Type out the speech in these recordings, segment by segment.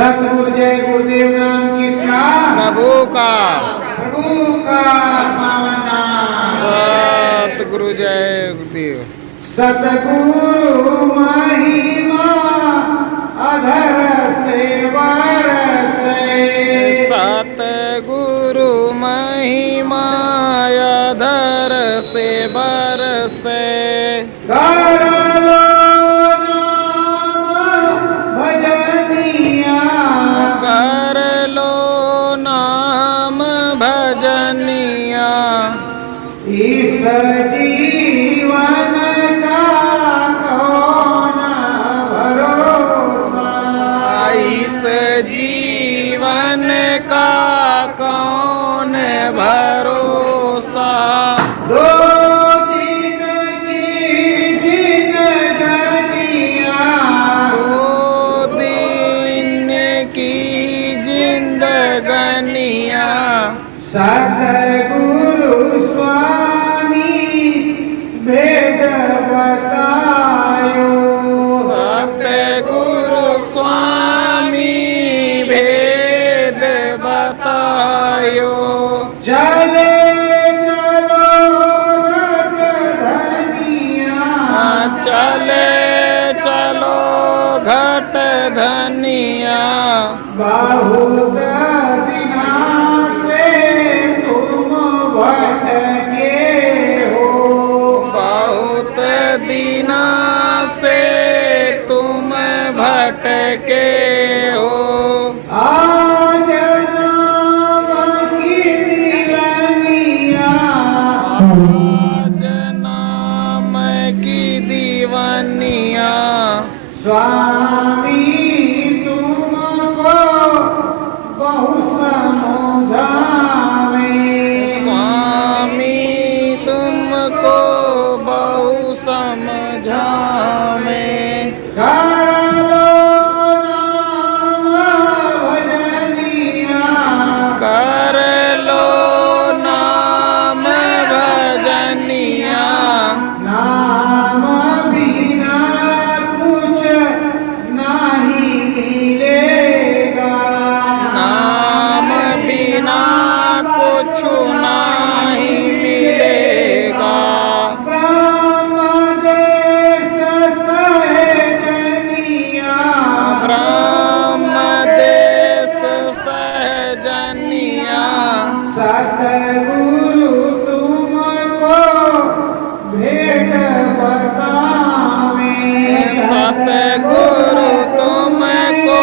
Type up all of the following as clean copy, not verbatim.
सतगुरु जय गुरुदेव नाम किसका? प्रभु का। प्रभु का पावन नाम। सतगुरु जय गुरुदेव। सतगुरु महिमा अधर से बरसे। सतगुरु महिमा अधर से बरसे। कर लो नाम भजनिया। कर लो नाम भजनिया। इस जीवन का कौन भरोसा। इस जीवन का कौन भरोसा। दो दिन की जिंदगानिया। दो दिन की जिंदगानिया। सतगुरु स्वामी भेद बतायो। सतगुरु स्वामी भेद बतायो। चले चलो रजधनिया। चले चलो घट धनिया। बहुत दिना से तुम भटके हो। बहुत दिना से तुम भटके हो। आज नाम की मिलनिया। आज नाम की दीवानिया। स्वामी तुमको बहु समझावे। स्वामी तुमको बहु समझावे। कर लो नाम भजनिया। कर लो नाम भजनिया। नाम बिना कुछ नहीं मिलेगा। नाम बिना कुछ नहीं मिलेगा। ब्रह्म देश सहजनिया। ब्रह्म देश सहजनिया। सतगुरु तुमको भेद बतावे। सतगुरु तुमको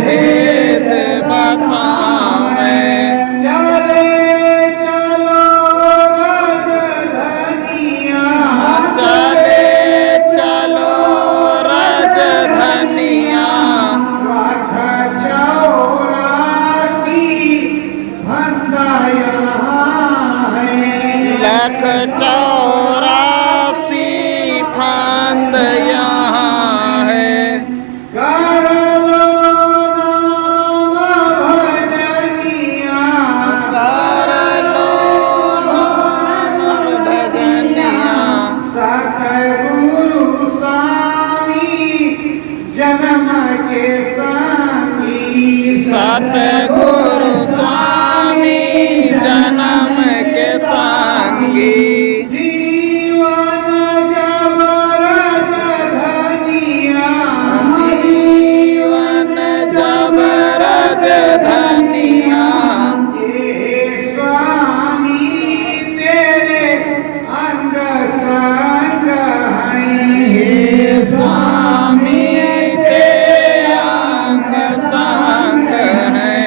भेद बतावे। चले चलो रजधनिया। लाख 84 फंद यहाँ है। कर लो नाम भजनिया। सतगुरु स्वामी जन्म के संगी। सतगुरु स्वामी जन्म के संगी। जीवन जब रजधनिया। जीवन जब रजधनिया। ये स्वामी तेरे अंग संग हैं। ये स्वामी तेरे अंग संग है।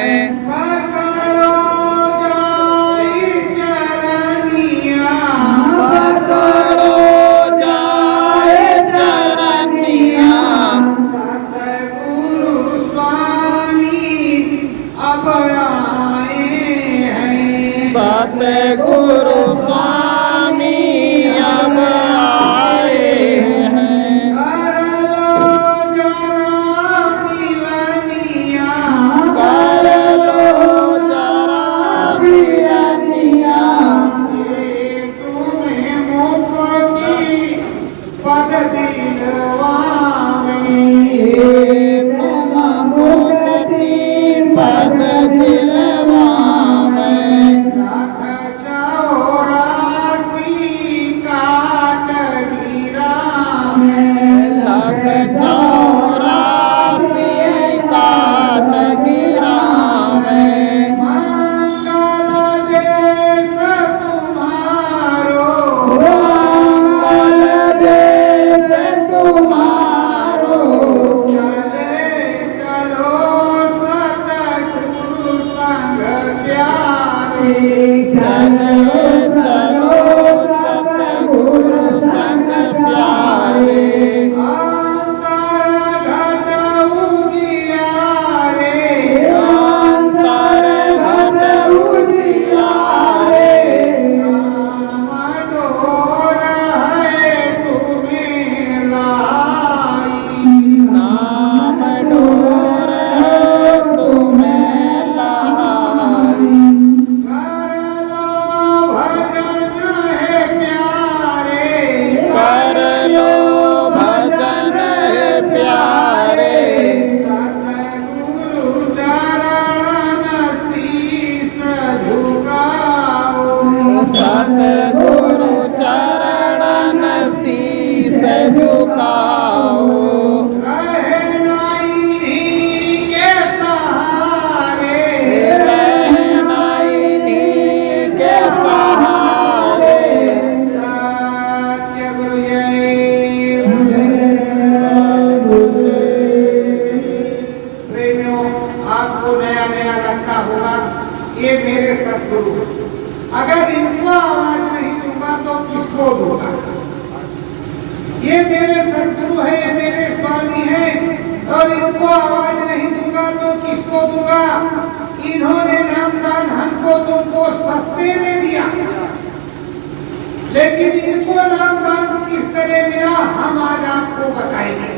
इनको आवाज नहीं दूंगा तो किसको दूंगा? इन्होंने नामदान हमको तुमको सस्ते में दिया, लेकिन इनको नामदान किस तरह मिला हम आज आपको बताएंगे।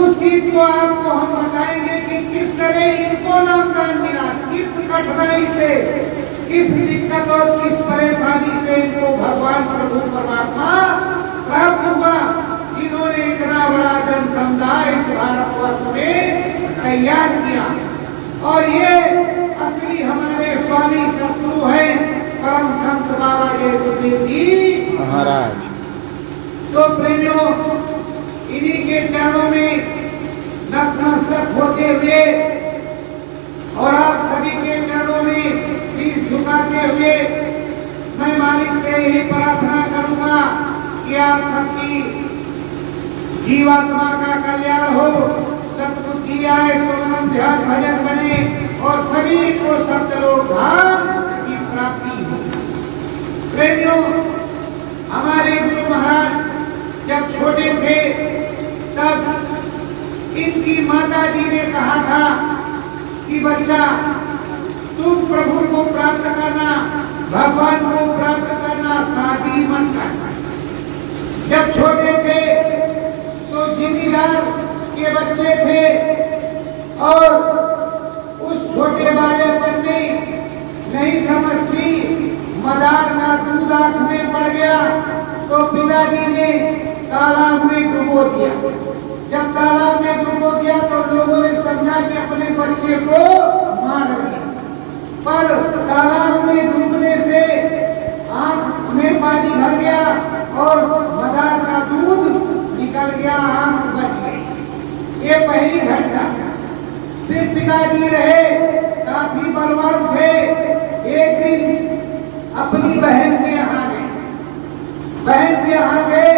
उस चीज को आपको हम बताएंगे कि किस तरह इनको नामदान मिला, किस कठिनाई से, किस दिक्कत और किस परेशानी से इनको भगवान प्रभु परमात्मा प्राप्त हुआ, जिन्होंने इतना बड़ा जन समुदाय इस भारतवर्ष में तैयार किया। और ये असली हमारे स्वामी सतगुरु हैं, परम संत बाबा जय गुरुदेव जी महाराज। तो प्रेमियों, इन्हीं के चरणों में नतमस्तक होते हुए और आप सभी के चरणों में सिर झुकाते हुए मैं मालिक से यही प्रार्थना करूंगा कि आप सबकी जीवात्मा का कल्याण हो, सत्बुद्धि आए, सुगम ध्यान भजन बने और सभी को सत्यलोक धाम की प्राप्ति हो। प्रेमियों, हमारे गुरु महाराज जब छोटे थे तब इनकी माता जी ने कहा था कि बच्चा तुम प्रभु को प्राप्त करना, भगवान को प्राप्त करना, शादी मत करना। जब छोटे थे तो जिम्मेदार के बच्चे थे और उस छोटे बालकपन में नहीं समझती, मदार का दूध आंख में पड़ गया तो पिताजी ने तालाब में डुबो दिया। जब तालाब में डुबो दिया तो लोगों ने समझा कि अपने बच्चे को मार दिया, पर तालाब में डूबने से आंख में पानी भर गया और मदार का दूध निकल गया, आंख बच गई। ये पहली घटना। फिर पिताजी रहे, काफी बलवान थे। एक दिन अपनी बहन के यहाँ गए, बहन के यहाँ गए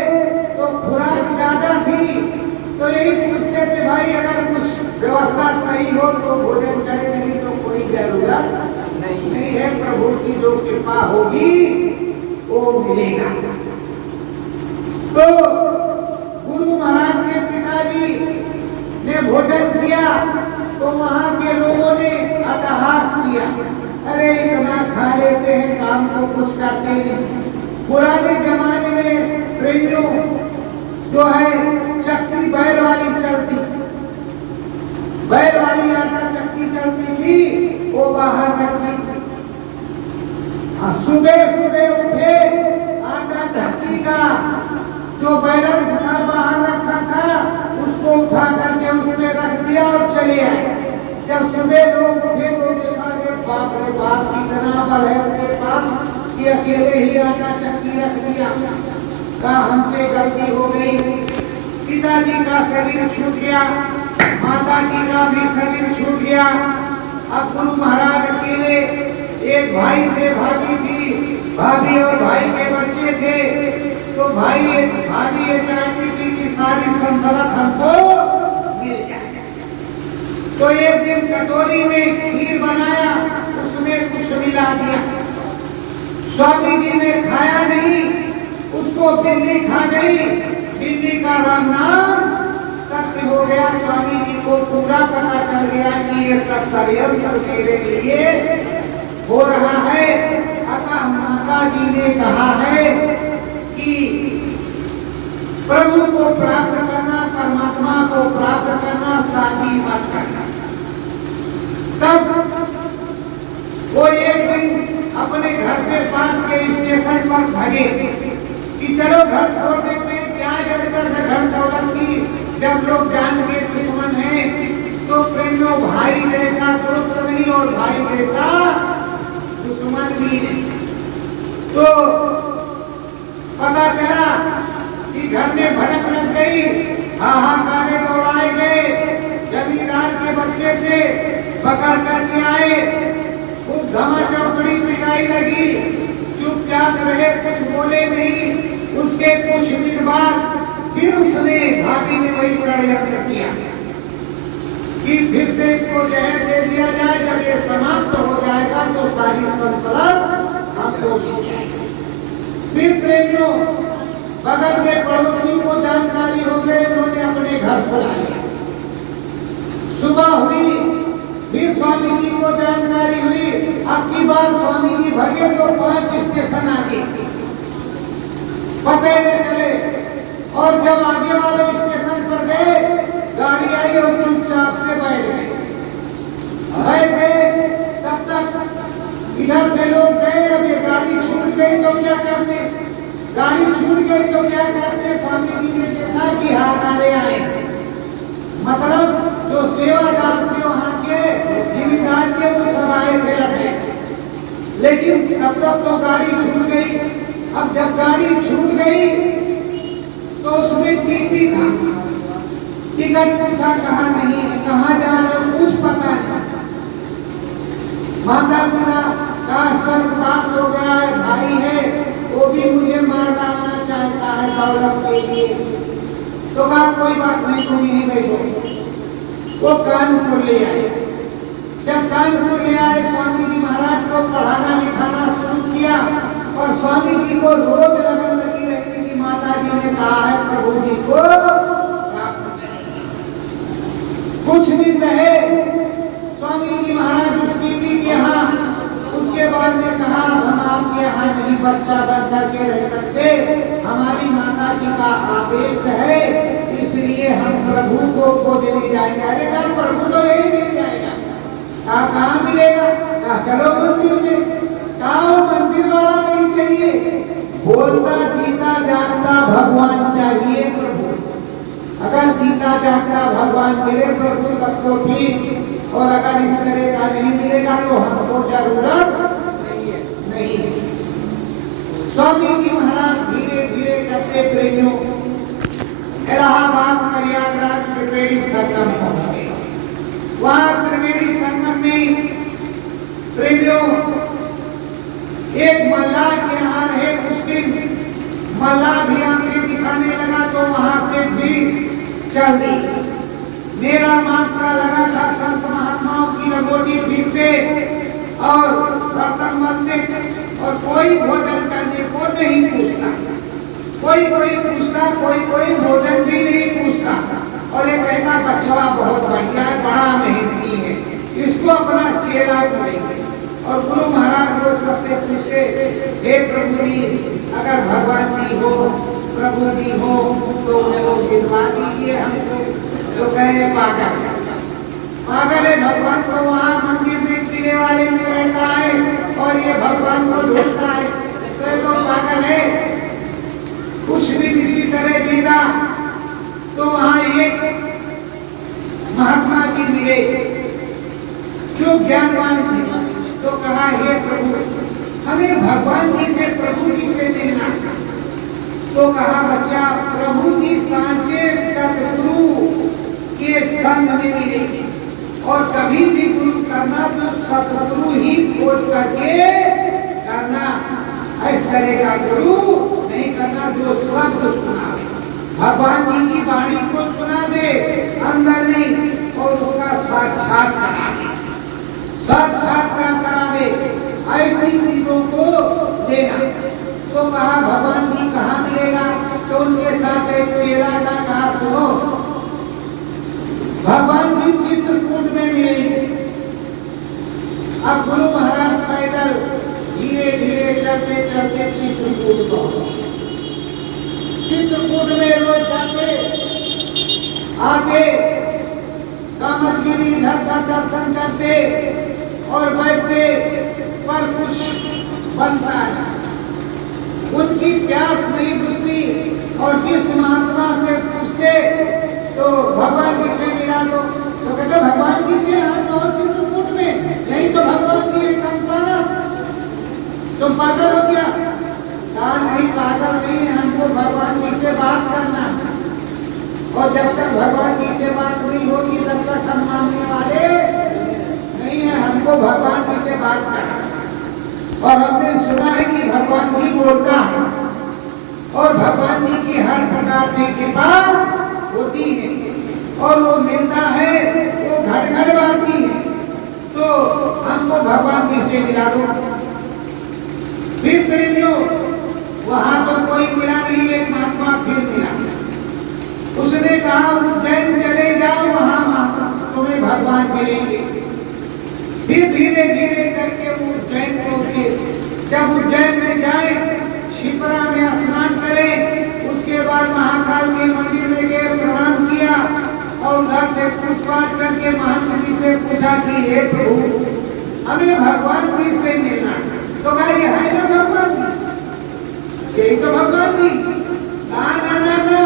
तो खुराक ज्यादा थी तो यही पूछते थे, भाई अगर कुछ व्यवस्था सही हो तो भोजन करे, नहीं तो कोई जरूरत नहीं है, प्रभु की जो कृपा होगी वो मिलेगा। तो गुरु महाराज के पिताजी ने भोजन किया तो वहां के लोगों ने अट्टहास किया, अरे इतना खा लेते हैं, काम को कुछ करते नहीं। पुराने जमाने में प्रेमियों जो है चक्की बैल वाली चलती, बैल वाली आटा चक्की चलती थी, वो बाहर रखती थी। सुबह सुबह उठे, आटा चक्की का जो बैलेंस था बाहर रखा था उसको उठा करके उसमें रख दिया और चले आए। जब सुबह लोग उठे तो देखा कि बाप रे बाप कितना बल है उनके पास कि अकेले ही आटा चक्की रख दिया। का हमसे गलती हो गई। पिताजी का शरीर छूट गया, माता जी का भी शरीर छूट गया। अब गुरु महाराज अकेले, एक भाई थे, भाभी थी, भाभी और भाई के बच्चे थे। तो भाई भाभी ये चाहती थी कि सारी संपत्ति हमको मिल जाए। तो एक दिन कटोरी में खीर बनाया, उसमें कुछ मिला दिया। स्वामी जी ने खाया नहीं, उसको बिल्ली खा गई। बिल्ली का नाम सत्य हो गया। स्वामी जी को पूरा पता चल गया कि ये सब षड्यंत्र मेरे लिए हो रहा है। अतः माता जी ने कहा है कि प्रभु को प्राप्त करना, परमात्मा को प्राप्त करना, शादी मत करना। तब वो एक दिन अपने घर के पास के स्टेशन पर भागे कि चलो घर छोड़ देते, क्या जरूरत है घर छोड़ने की, जब लोग जान के दुश्मन हैं। तो प्रेमियों, भाई जैसा दोस्त नहीं और भाई जैसा दुश्मन भी नहीं। तो पता चला कि घर में भनक लग गई, हाहाकारे दौड़ाए गए। जमींदार के बच्चे थे, पकड़ करके आए, खूब धमा चौकड़ी पिटाई लगी। चुपचाप रहे, कुछ बोले नहीं। उसके कुछ दिन बाद फिर उसने, भाभी ने वही षड्यंत्र किया कि फिर से इसको जहर दे दिया जाए, जब ये समाप्त हो जाएगा तो सारी संसद हमको मिल जाएगी। फिर प्रेमियों, बगल के पड़ोसी को जानकारी हो गई, उन्होंने अपने घर बुला लिया। फिर स्वामी जी को जानकारी हुई, अब की बार स्वामी जी भगे तो 5 स्टेशन आगे पता ही नहीं चले। और जब आगे वाले स्टेशन पर गए, गाड़ी आई और चुपचाप से बैठ गए। तब तक इधर से लोग गए, अब ये गाड़ी छूट गई तो क्या करते, स्वामी जी ने देखा कि हाकारे आए, मतलब जो सेवादार थे वहां के जिम्मेदार के वो सब आए थे लड़े। लेकिन तब तक तो गाड़ी छूट गई। अब जब गाड़ी छूट गई तो उसमें टीटी था, टिकट पूछा कहाँ नहीं है, कहाँ जा रहे हो, कुछ पता नहीं। माता पिता ट्रांसफर पास हो गया है, भाई है वो भी मुझे मार डालना चाहता है दौलत के लिए। तो कहा कोई बात नहीं, तुम यहीं बैठो। वो कानपुर ले आए। जब कानपुर ले आए, स्वामी जी महाराज को पढ़ाना लिखाना शुरू किया और स्वामी जी को रोज लगन लगी रहती कि माता जी ने कहा है प्रभु जी को प्राप्त करें। कुछ दिन रहे स्वामी जी महाराज उस बीबी के यहाँ, उसके बाद में कहा हम आपके यहाँ नहीं बच्चा बन करके रह सकते, हमारी माता जी का आदेश है, इसलिए हम प्रभु को खोजने जाएंगे। अरे कहा प्रभु तो यही मिल जाएगा। कहाँ मिलेगा? कहा चलो मंदिर में। कहा मंदिर वाला नहीं चाहिए, बोलता जीता जागता भगवान चाहिए प्रभु। अगर जीता जागता भगवान मिले प्रभु तब तो ठीक, और अगर इस तरह का नहीं मिलेगा तो हमको जरूरत नहीं। स्वामी जी महाराज धीरे धीरे करते प्रेमियों इलाहाबाद प्रयागराज त्रिवेणी संगम पहुंचे। वहां त्रिवेणी संगम में प्रेमियों एक मल्लाह के यहाँ रहे कुछ दिन। मल्लाह भी आंखें दिखाने लगा तो वहां से भी चल दी। मेला मात्रा लगा था, संत महात्माओं की लंगोटी भीगते और बर्तन मलते और कोई भोजन करने को नहीं पूछता, कोई पूछता, कोई भोजन भी नहीं पूछता। और एक ऐसा बछवा बहुत बढ़िया है, बड़ा मेहनती है, इसको अपना चेला करेंगे। और गुरु महाराज को सबसे पूछते, हे प्रभु जी अगर भगवान जी हो, प्रभु जी हो तो उनको दिलवा दीजिए हमको। तो कहे पागल है, भगवान को वहाँ मंदिर में किले वाले में रहता है और ये भगवान को ढूंढता है, तो पागल है। कुछ दिन इसी तरह बीता तो वहाँ एक महात्मा जी मिले जो ज्ञानवान थे। तो कहा हे प्रभु हमें भगवान जी से, प्रभु जी से मिलना। तो कहा बच्चा प्रभु जी सांचे सतगुरु के संग में मिलेगी, और कभी भी गुरु करना तो सतगुरु ही खोज करके करना, इस तरह का गुरु नहीं करना जो शब्द सुना भगवान जी की वाणी को सुना दे अंदर नहीं, और उसका साक्षात्कार करा दे, ऐसी चीजों को देना। तो कहा भगवान जी कहाँ मिलेगा? तो उनके साथ एक चेला का कहा सुनो भगवान जी चित्रकूट में मिलेंगे। अब गुरु महाराज पैदल धीरे धीरे चलते चलते चित्रकूट पहुंचे। चित्रकूट में रोज जाते आके कामतगिरी धर का दर्शन करते और बैठते, पर कुछ बनता है, उनकी प्यास नहीं बुझती। और जिस महात्मा से पूछते तो भगवान जी से मिला दो, तो कहते भगवान जी के यहाँ तो चित्रकूट में, यही तो भगवान जी एक ना, तुम पागल हो गया? कहा नहीं पागल नहीं, हमको भगवान जी से बात करना, और जब तक भगवान जी से बात नहीं होगी तब तक हम मानने वाले नहीं है, हमको भगवान जी से बात करना। और हमने सुना है कि भगवान जी बोलता है और भगवान जी की हर प्रकार की कृपा होती है और वो मिलता है, वो घटघटवासी है, तो हमको भगवान जी से मिला दो। फिर प्रेमियों वहां तो कोई मिला नहीं, एक महात्मा फिर मिला। उसने कहा उज्जैन चले जाओ, वहां तुम्हें भगवान मिलेंगे। फिर धीरे धीरे करके वो उज्जैन पहुंचे। जब उज्जैन में जाए, शिप्रा में स्नान करें, उसके बाद महाकाल के मंदिर में गए, प्रणाम किया और उधर से पूछताछ करके महंत जी से पूछा कि हे प्रभु, हमें भगवान जी से मिलना। तो कहा ये है ना भगवान जी, यही तो भगवान जी। ना ना ना ना,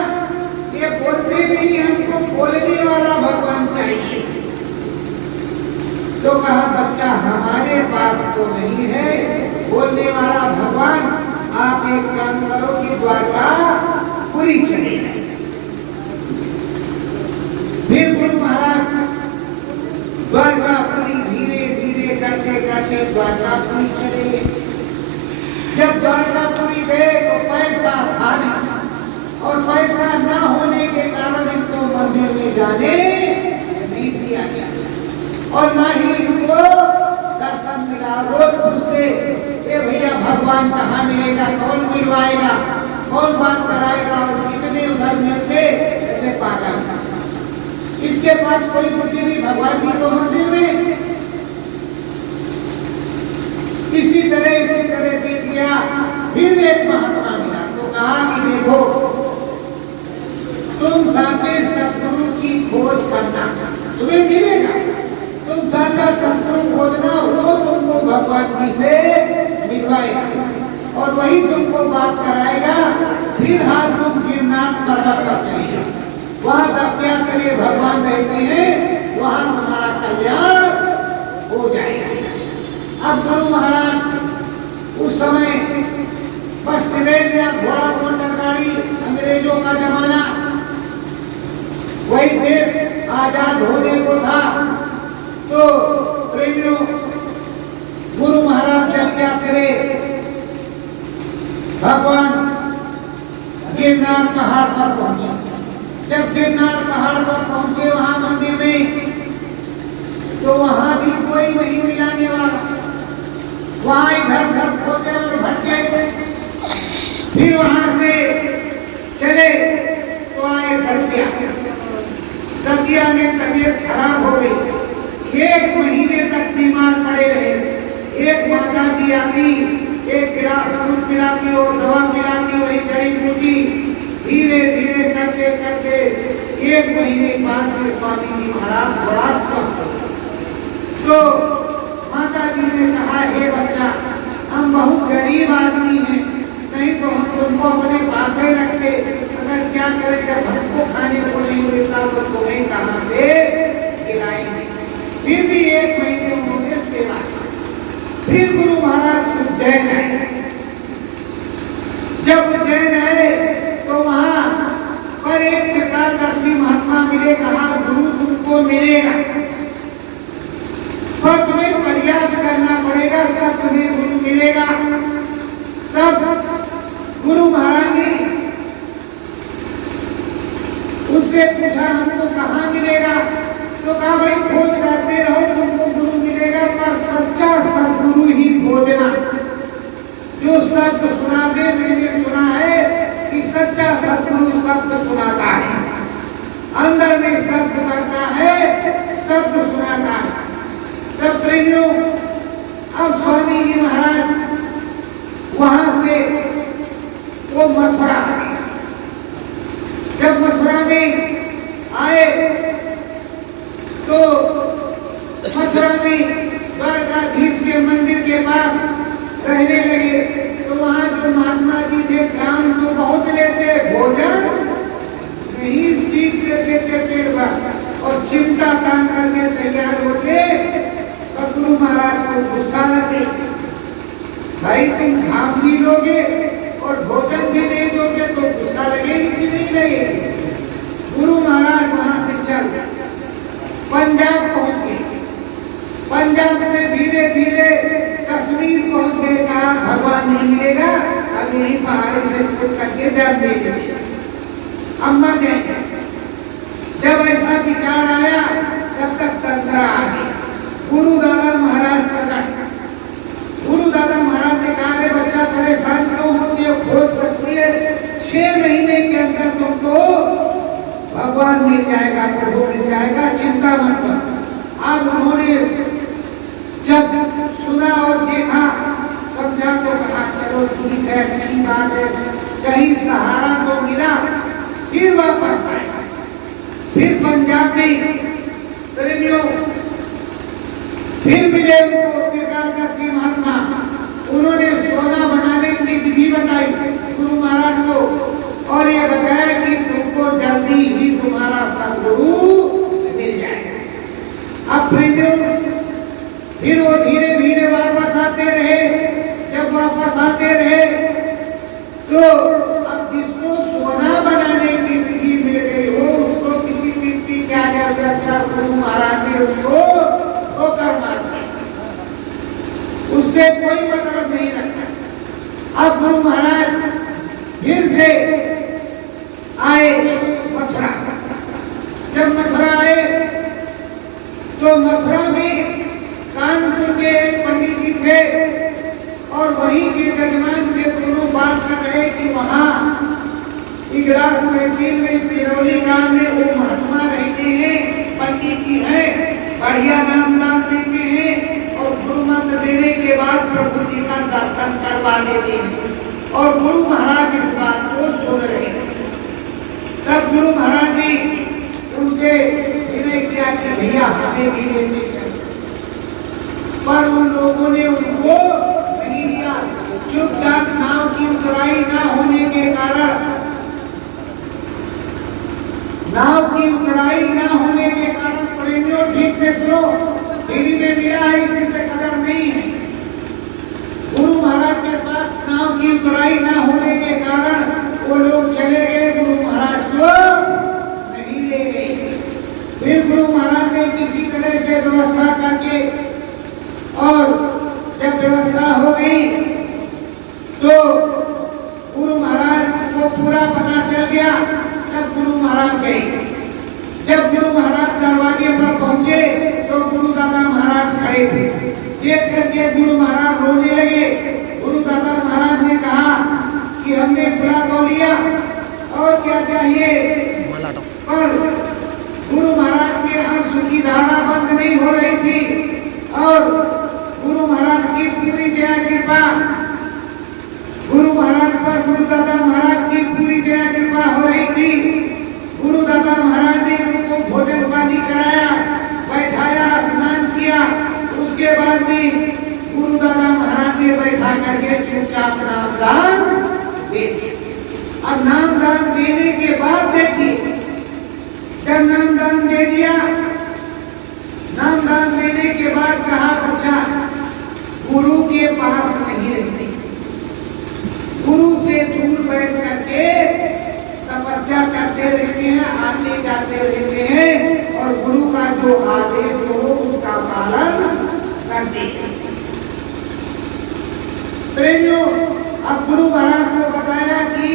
ये बोलते नहीं, हमको बोलने वाला भगवान चाहिए। तो कहा बच्चा हमारे पास तो नहीं है बोलने वाला भगवान, आप एक काम करो कि द्वारका पूरी चले जाए। फिर गुरु महाराज द्वारका पूरी धीरे धीरे करते करते द्वारका पूरी चले गए। जब द्वारका पूरी गए तो पैसा था नहीं, और पैसा न होने के कारण इनको मंदिर में जाने नहीं दिया गया, और ना ही इनको दर्शन मिला। रोज पूछते ए भैया भगवान कहाँ मिलेगा, कौन मिलवाएगा, कौन बात कराएगा, और कितने उधर मिलते ऐसे पागल। इसके पास कोई बुद्धि नहीं, भगवान जी को मंदिर में। इसी तरह बीत गया। फिर एक महात्मा मिला तो कहा कि देखो, तुम साचे सतगुरु की खोज करना, तुम्हें मिलेगा। तुम साचा सतगुरु खोजना, वो तुमको भगवान जी से मिलवाएगा और वही तुमको बात कराएगा। फिर हाथ तुम गिरनार पर्वत पर चलिए, वहां तपस्या के लिए भगवान रहते हैं, वहां तुम्हारा कल्याण हो जाएगा। अब गुरु महाराज उस समय बस ट्रेन या घोड़ा मोटर गाड़ी, अंग्रेजों का जमाना, वही देश आजाद होने को था। तो प्रेमियों, गुरु महाराज क्या करे, भगवान गिरनार पहाड़ पर पहुंचे। जब गिरनार पहाड़ पर पहुंचे वहां मंदिर में, तो वहां भी कोई नहीं मिलाने वाला। वहां इधर उधर खोजे और भटके। फिर वहां से चले तो आए दतिया। दतिया में तबीयत खराब हो गई, 1 महीने तक बीमार पड़े रहे। एक माता जी आती, एक गिलास दूध पिलाती और दवा पिलाती, वही जड़ी बूटी। धीरे धीरे करते करते 1 महीने बाद में स्वामी जी महाराज बड़ा स्वस्थ हो। तो माता जी ने कहा, हे बच्चा, हम बहुत गरीब आदमी हैं, नहीं तो हम तुमको अपने पास ही रखते, अगर क्या करें, जब हमको खाने को नहीं मिलता तो तुम्हें कहाँ से खिलाएंगे। फिर भी 1 महीने उन्होंने सेवा। फिर गुरु महाराज उज्जैन आए। जब उज्जैन आए तो वहां पर एक त्रिकालदर्शी महात्मा मिले। कहा, गुरु तुमको मिलेगा, पर तुम्हें प्रयास करना पड़ेगा, तब तुम्हें गुरु मिलेगा। तब गुरु महाराज ने उससे पूछा, हमको कहाँ मिलेगा? तो कहा, भाई खोज करते रहो, तुमको गुरु मिलेगा, पर सच्चा सदगुरु ही खोजना। जो शब्द सुना दे, मैंने सुना है कि सच्चा सदगुरु शब्द सुनाता है, अंदर में शब्द करता है, शब्द सुनाता है। तब प्रेमियों, अब स्वामी जी महाराज वहां से वो मथुरा, जब मथुरा में आए तो मथुरा में द्वारकाधीश के मंदिर के पास रहने लगे। तो वहां जो महात्मा जी थे, काम तो बहुत लेते, भोजन नहीं ठीक से देते पेट भर, और चिमटा तान करके तैयार होते। तो गुरु महाराज को गुस्सा लगे, भाई तुम धाम भी लोगे और भोजन भी नहीं दोगे तो गुस्सा लगेगी कि नहीं लगेगी। गुरु महाराज वहां से चल पंजाब पहुंच गए। पंजाब से धीरे धीरे कश्मीर पहुंच गए। कहा, भगवान नहीं मिलेगा, अब यही पहाड़ी से कुछ करके दर्द दे देंगे, अब मर जाएंगे। जब ऐसा विचार आया, तब तक तंत्र आ गया। गुरु दादा महाराज प्रकट। गुरु दादा महाराज ने कहा, रे बच्चा परेशान क्यों होती है, खोज सकती है, 6 महीने के अंदर तुमको भगवान मिल जाएगा, प्रभु मिल जाएगा, चिंता मत कर। अब उन्होंने अब प्रेमियों फिर वो धीरे धीरे वापस आते रहे। जब वापस आते रहे तो अब जिसको सोना बनाने की विधि मिल गई हो उसको किसी चीज की क्या जरूरत था। गुरु महाराज ने उसको ठोकर मार दी, उससे कोई मतलब नहीं रखा। अब गुरु महाराज फिर से आए मथुरा। जब मथुरा आए तो मथुरा में कानपुर के एक पंडित जी थे और वहीं के जजमान के दोनों बात कर रहे कि वहां इगलास तहसील में सिरौली गांव में वो महात्मा रहते हैं, पंडित जी हैं, बढ़िया नाम दान देते हैं और गुरु मंत्र देने के बाद प्रभु जी का दर्शन करवा देते हैं। और गुरु महाराज इस बात को सुन रहे हैं। तब गुरु महाराज ने उनसे विनय किया कि भैया हमें भी लेते चलो, पर उन लोगों ने उनको नहीं लिया। चुपचाप नाव की उतराई न होने के कारण, नाव की उतराई न होने के कारण प्रेमियों ठीक से सुनो, हिंदी में मेरा है इससे कदर नहीं है। गुरु महाराज के पास नाव की उतराई न होने के कारण वो लोग चले गए, गुरु महाराज को नहीं ले गए। फिर गुरु महाराज ने किसी तरह से व्यवस्था करके और जब व्यवस्था हो गई तो गुरु महाराज को पूरा पता चल गया। तब गुरु महाराज गए। जब गुरु महाराज दरवाजे पर पहुंचे तो गुरु दादा महाराज खड़े थे। देख करके गुरु महाराज रोने लगे। गुरु दादा महाराज ने कहा कि हमने बुला तो लिया और क्या चाहिए, पर गुरु महाराज के आंसू की धारा बंद नहीं हो रही थी और गुरु महाराज की पूरी दया कृपा, गुरु महाराज पर गुरु दादा महाराज की पूरी दया कृपा हो रही थी। गुरु दादा महाराज ने उनको भोजन पानी कराया, बैठाया, स्नान किया। उसके बाद भी गुरु दादा महाराज ने बैठा करके चुपचाप नामदान दे दिया। अब नामदान देने के बाद देखिए, जब नामदान दे दिया, नामदान देने के बाद कहा बच्चा गुरु के पास नहीं रहते, गुरु से दूर बैठ करके तपस्या करते रहते हैं, आते जाते रहते हैं और गुरु का जो आदेश हो उसका पालन करते हैं। प्रेमियों, अब गुरु महाराज को बताया कि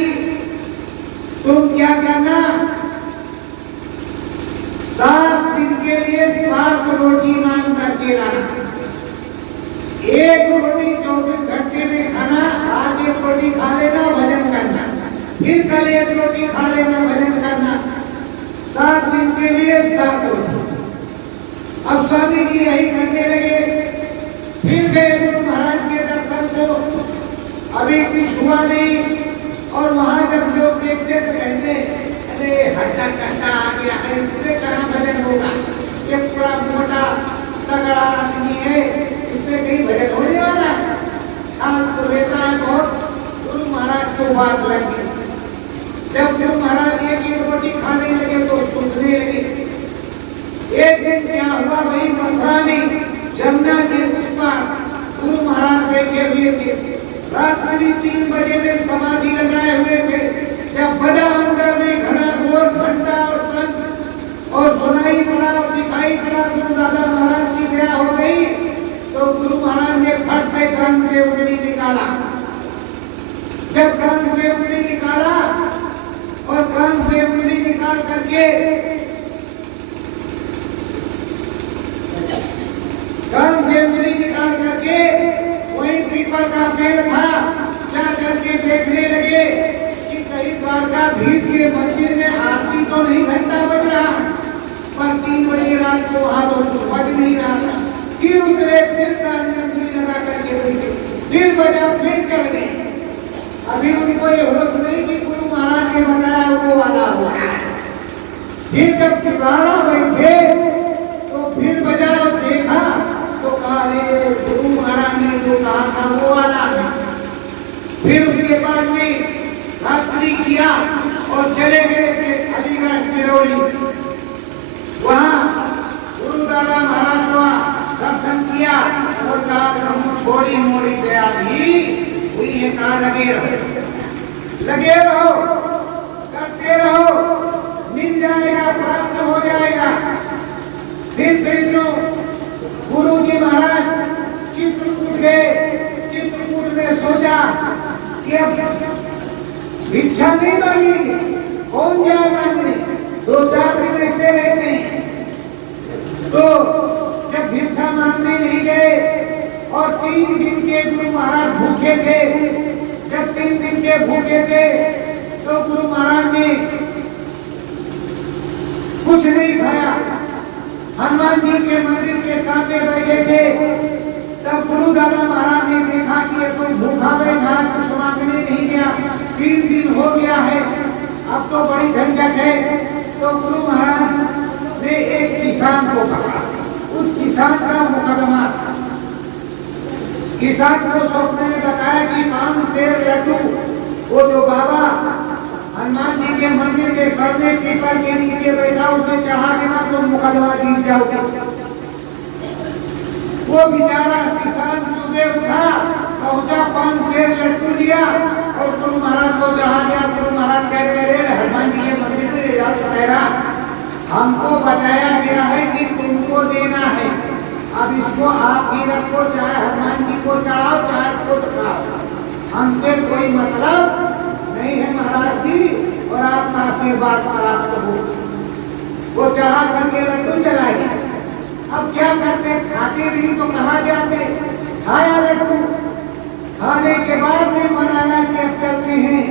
तुम क्या करना, 7 दिन के लिए 7 रोटी मांग करके लाना। एक रोटी 24 घंटे में खाना, आज एक रोटी खा लेना, भजन करना, फिर कल एक रोटी खा लेना, भजन करना। 7 दिन के लिए 7 रोटी। अब स्वामी जी यही करने लगे। फिर गए गुरु महाराज के दर्शन को, अभी कुछ हुआ नहीं और वहां जब लोग देखते तो कहते अरे हट्टा कट्टा आ गया है, इससे कहाँ भजन होगा, ये पूरा मोटा तगड़ा आदमी है, इससे कहीं भजन होने वाला है, खाल तो लेता है बहुत। गुरु महाराज को बात लगी। जब गुरु महाराज एक रोटी खाने लगे तो सुनने लगे। एक दिन क्या हुआ भाई, मथुरा में जमुना जी उस पर गुरु महाराज बैठे हुए थे। रात करीब 3 बजे में समाधि लगाए हुए थे। जब बजा अंदर में घना घोर घंटा और संग और सुनाई पड़ा और दिखाई पड़ा गुरु दादा महाराज की दया हो गई तो गुरु महाराज ने फट से कान से उंगली निकाला। जब कान से उंगली निकाला और कान से उंगली निकाल करके वही पीपल का पेड़ था, जा करके देखने लगे कि कहीं द्वारकाधीश के मंदिर में आरती तो नहीं घंटा बज रहा, पर 3 बजे रात को वहां तो बज नहीं रहा था। फिर उतरे, फिर कान में उंगली लगा करके बैठे, फिर बजा, फिर चढ़ गए। अभी उनको ये होश नहीं कि गुरु महाराज ने बताया वो वाला हुआ। फिर जब 12 बैठे तो फिर बजा और देखा तो कहा गुरु महाराज ने जो कहा था वो वाला है। फिर उसके बाद में रात्रि किया और चले गए थे अलीगढ़ सिरौली। वहां दादा महाराज का दर्शन किया और कहा प्रभु थोड़ी मोड़ी दया भी हुई है, कहा लगे रहो करते रहो, मिल जाएगा, प्राप्त हो जाएगा। फिर जो गुरु जी महाराज चित्रकूट गए, चित्रकूट में सोचा कि अब भिक्षा नहीं मांगेंगे, कौन जाए मांगने, 2-4 दिन ऐसे रहते हैं। तो जब भिक्षा मांगने नहीं गए और 3 दिन के गुरु महाराज भूखे थे, जब 3 दिन के भूखे थे तो गुरु महाराज ने कुछ नहीं खाया, हनुमान जी के मंदिर के सामने बैठे थे। तब गुरु दादा महाराज ने देखा कि ये कोई भूखा बैठा, कुछ मांगने नहीं गया, 3 दिन हो गया है, अब तो बड़ी झंझट है। तो गुरु महाराज ने एक किसान को पकड़ा, उस किसान का मुकदमा, किसान को स्वप्न में बताया कि 5 सेर लड्डू वो जो बाबा हनुमान जी के मंदिर के सामने पीपल के नीचे बैठा उसे चढ़ा देना तो मुकदमा जीत जाओगे। वो बेचारा किसान सुबह उठा, पहुंचा, 5 सेर लड्डू लिया और गुरु महाराज को चढ़ा दिया। गुरु महाराज कह रहे हनुमान जी के मंदिर में ले जाओ, तेरा हमको बताया गया है कि तुमको देना है, अब इसको आप ही रखो, चाहे हनुमान जी को चढ़ाओ चाहे खुद खाओ, हमसे कोई मतलब नहीं है महाराज जी, और आपका आशीर्वाद प्राप्त हो। वो चढ़ा करके लड्डू चलाए। अब क्या करते, खाते नहीं तो कहाँ जाते, खाया लड्डू, खाने के बाद में मन आया कि अब चलते हैं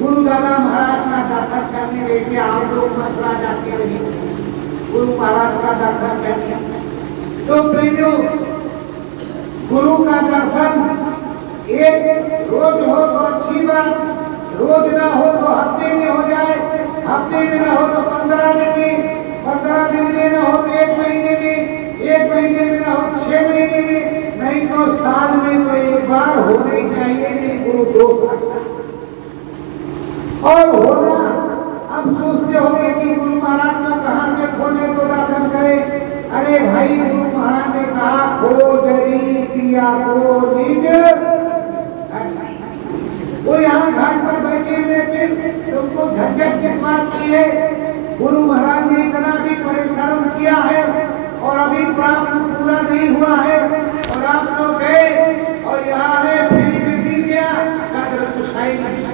गुरु दादा महाराज का दर्शन करने, वैसे आप लोग मथुरा जाते रहे गुरु महाराज का दर्शन करने। तो प्रेमियों, गुरु का दर्शन एक रोज हो तो अच्छी बात, रोज ना हो तो हफ्ते में हो जाए, हफ्ते में ना हो तो 15 दिन में, 15 दिन में ना हो तो 1 महीने में, 1 महीने में ना हो 6 महीने में, नहीं तो साल में तो एक बार होना ही चाहिए। नहीं गुरु दोष और होना, अब सोचते होंगे कि गुरु महाराज को कहाँ से खोजे तो दर्शन करें। अरे भाई, गुरु महाराज ने कहा खोजरी पिया को निज, वो यहाँ घाट पर बैठे हुए थे, तुमको झंझट किस बात की है। गुरु महाराज ने इतना भी परिश्रम किया है और अभी प्राप्त पूरा नहीं हुआ है, और आप लोग गए और यहाँ फ्री में मिल गया, कुछ है नहीं।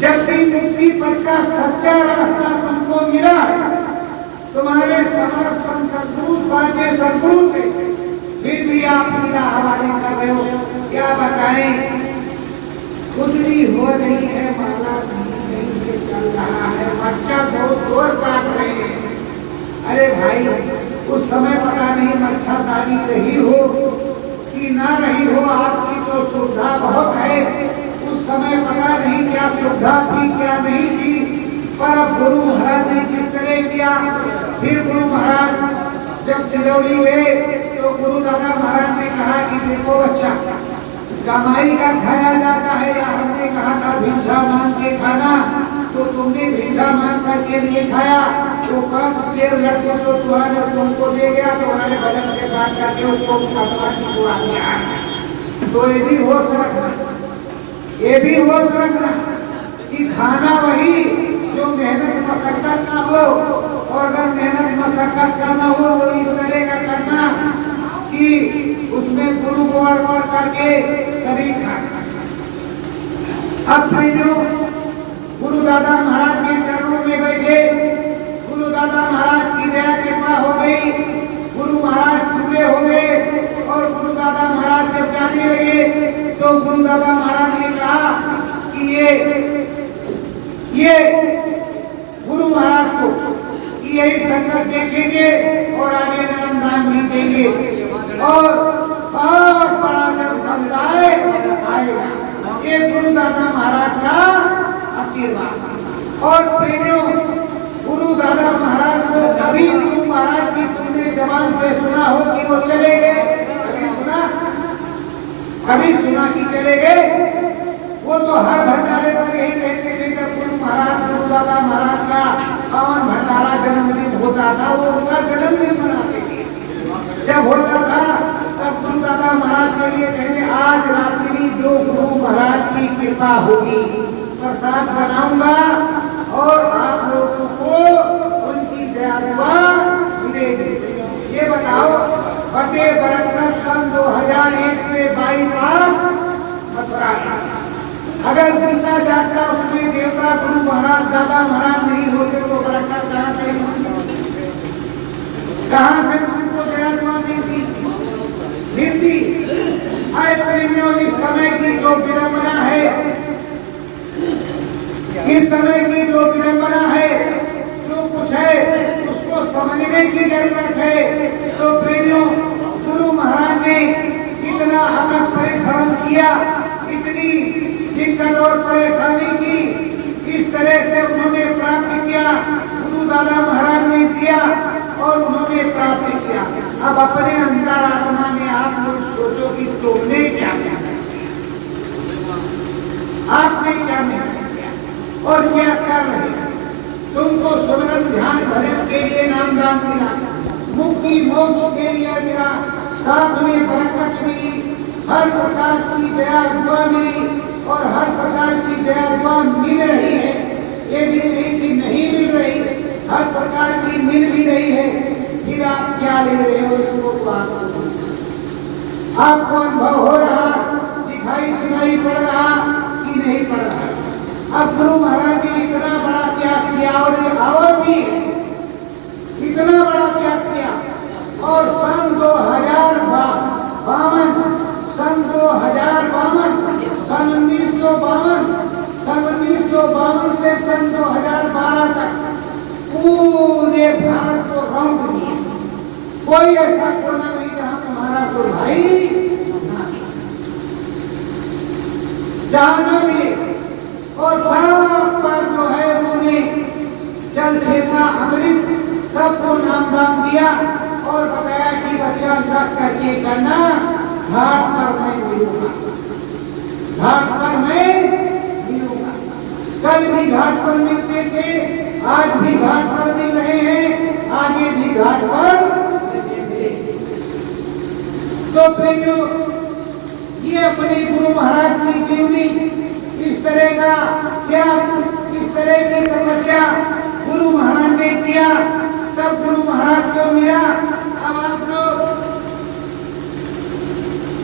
जब भी मुक्ति पथ का सच्चा रास्ता तुमको मिला, तुम्हारे समस्त सदगुरु साचे सदगुरु थे, फिर भी आप मेरा हवाले कर रहे हो। क्या बताएं, कुछ भी हो नहीं है, माला नहीं से चल रहा है, मच्छर बहुत जोर काट रहे हैं। अरे भाई, उस समय पता नहीं मच्छरदानी रही हो कि ना रही हो, आपकी तो सुविधा बहुत है, उस समय पता नहीं क्या सुविधा थी क्या नहीं थी, पर अब गुरु महाराज ने किस तरह किया। फिर गुरु महाराज जब जलोड़ी गए तो गुरु दादा महाराज ने कहा कि देखो बच्चा, कमाई का खाया जाता है, या हमने कहा था भिक्षा मांग के खाना, तो तुमने भिक्षा मांग करके नहीं खाया, तो 5 सेर लड्डू तो तुम्हारा तुमको दे गया, तो हमारे भजन के काट करके उसको भगवान को आ गया। तो ये भी होश रखना, ये भी होश रखना कि खाना वही जो मेहनत मशक्कत ना हो, और अगर मेहनत मशक्कत करना हो तो इस तरह का करना कि उसमें गुरु को अर्पण करके कभी खाना। अब जो गुरु दादा महाराज के चरणों में बैठे, गुरु दादा महाराज की दया कृपा हो गई, गुरु महाराज पूरे हो गए, और गुरु दादा महाराज जब जाने लगे तो गुरु दादा महाराज ने कहा कि ये गुरु महाराज को कि यही संगत देखेंगे और आगे नाम दान भी देंगे, और बहुत बड़ा जब समुदाय आएगा। ये गुरु दादा महाराज का आशीर्वाद। और प्रेमियों, गुरु दादा महाराज को कभी गुरु महाराज की तुमने जबान से सुना हो कि वो चले गए, कभी सुना? कभी सुना कि चले गए? वो तो हर भंडारे पर यही कहते थे, जब गुरु महाराज गुरु दादा महाराज का पावन भंडारा जन्मदिन होता था, वो उनका जन्मदिन कृपा होगी। प्रसाद बनाऊंगा और आप लोगों को उनकी दया दुआ मिलेगी। ये बताओ, बटे बरकत सन 2001 से बाईपास मथुरा, अगर गीता जाता उसमें देवता गुरु महाराज दादा महाराज नहीं होते तो बरकत कहाँ से उनको दया दुआ मिलती। आए प्रेमियों, इस समय की जो विडंबना है, इस समय की जो विडंबना है, जो कुछ है उसको समझने की जरूरत है। तो प्रेमियों, गुरु महाराज ने इतना अथक परिश्रम किया, इतनी दिक्कत और परेशानी की, इस तरह से उन्होंने प्राप्त किया, गुरु दादा महाराज ने दिया और उन्होंने प्राप्त किया। अब अपने अंतरात्मा में आप लोग सोचो कि तुमने क्या किया, आपने क्या किया और क्या कर रहे हैं। तुमको सुमिरन ध्यान भजन के लिए नाम दान मिला, मुक्ति मोक्ष के लिए मिला, साथ में बरकत मिली, हर प्रकार की दया दुआ मिली और हर प्रकार की दया दुआ मिल रही है। ये भी नहीं कि नहीं मिल रही, हर प्रकार की मिल भी रही है। फिर आप क्या ले रहे हो इसको? आपको अनुभव हो रहा, दिखाई सुनाई पड़ रहा कि नहीं पड़ रहा? अब गुरु महाराज ने इतना बड़ा त्याग किया और भी इतना बड़ा त्याग किया और सन 2052 सन 1952 से सन 2012 तक पूरे भारत को रौंद दिया। कोई ऐसा कोना नहीं जहां तुम्हारा कोई भाई जहां न मिले। और सब पर जो है उन्होंने जल छेदना अमृत सबको नाम दान दिया और बताया कि बच्चा रख करके करना, घाट पर मैं मिलूंगा, घाट पर मैं मिलूंगा। कल भी घाट पर मिलते थे, आज भी घाट पर मिल रहे हैं, आगे भी घाट पर मिलेंगे। तो प्रेमियों, ये अपने गुरु महाराज की जीवनी, इस तरह का क्या, इस तरह की तपस्या गुरु महाराज ने किया, तब गुरु महाराज को मिला। अब आप लोग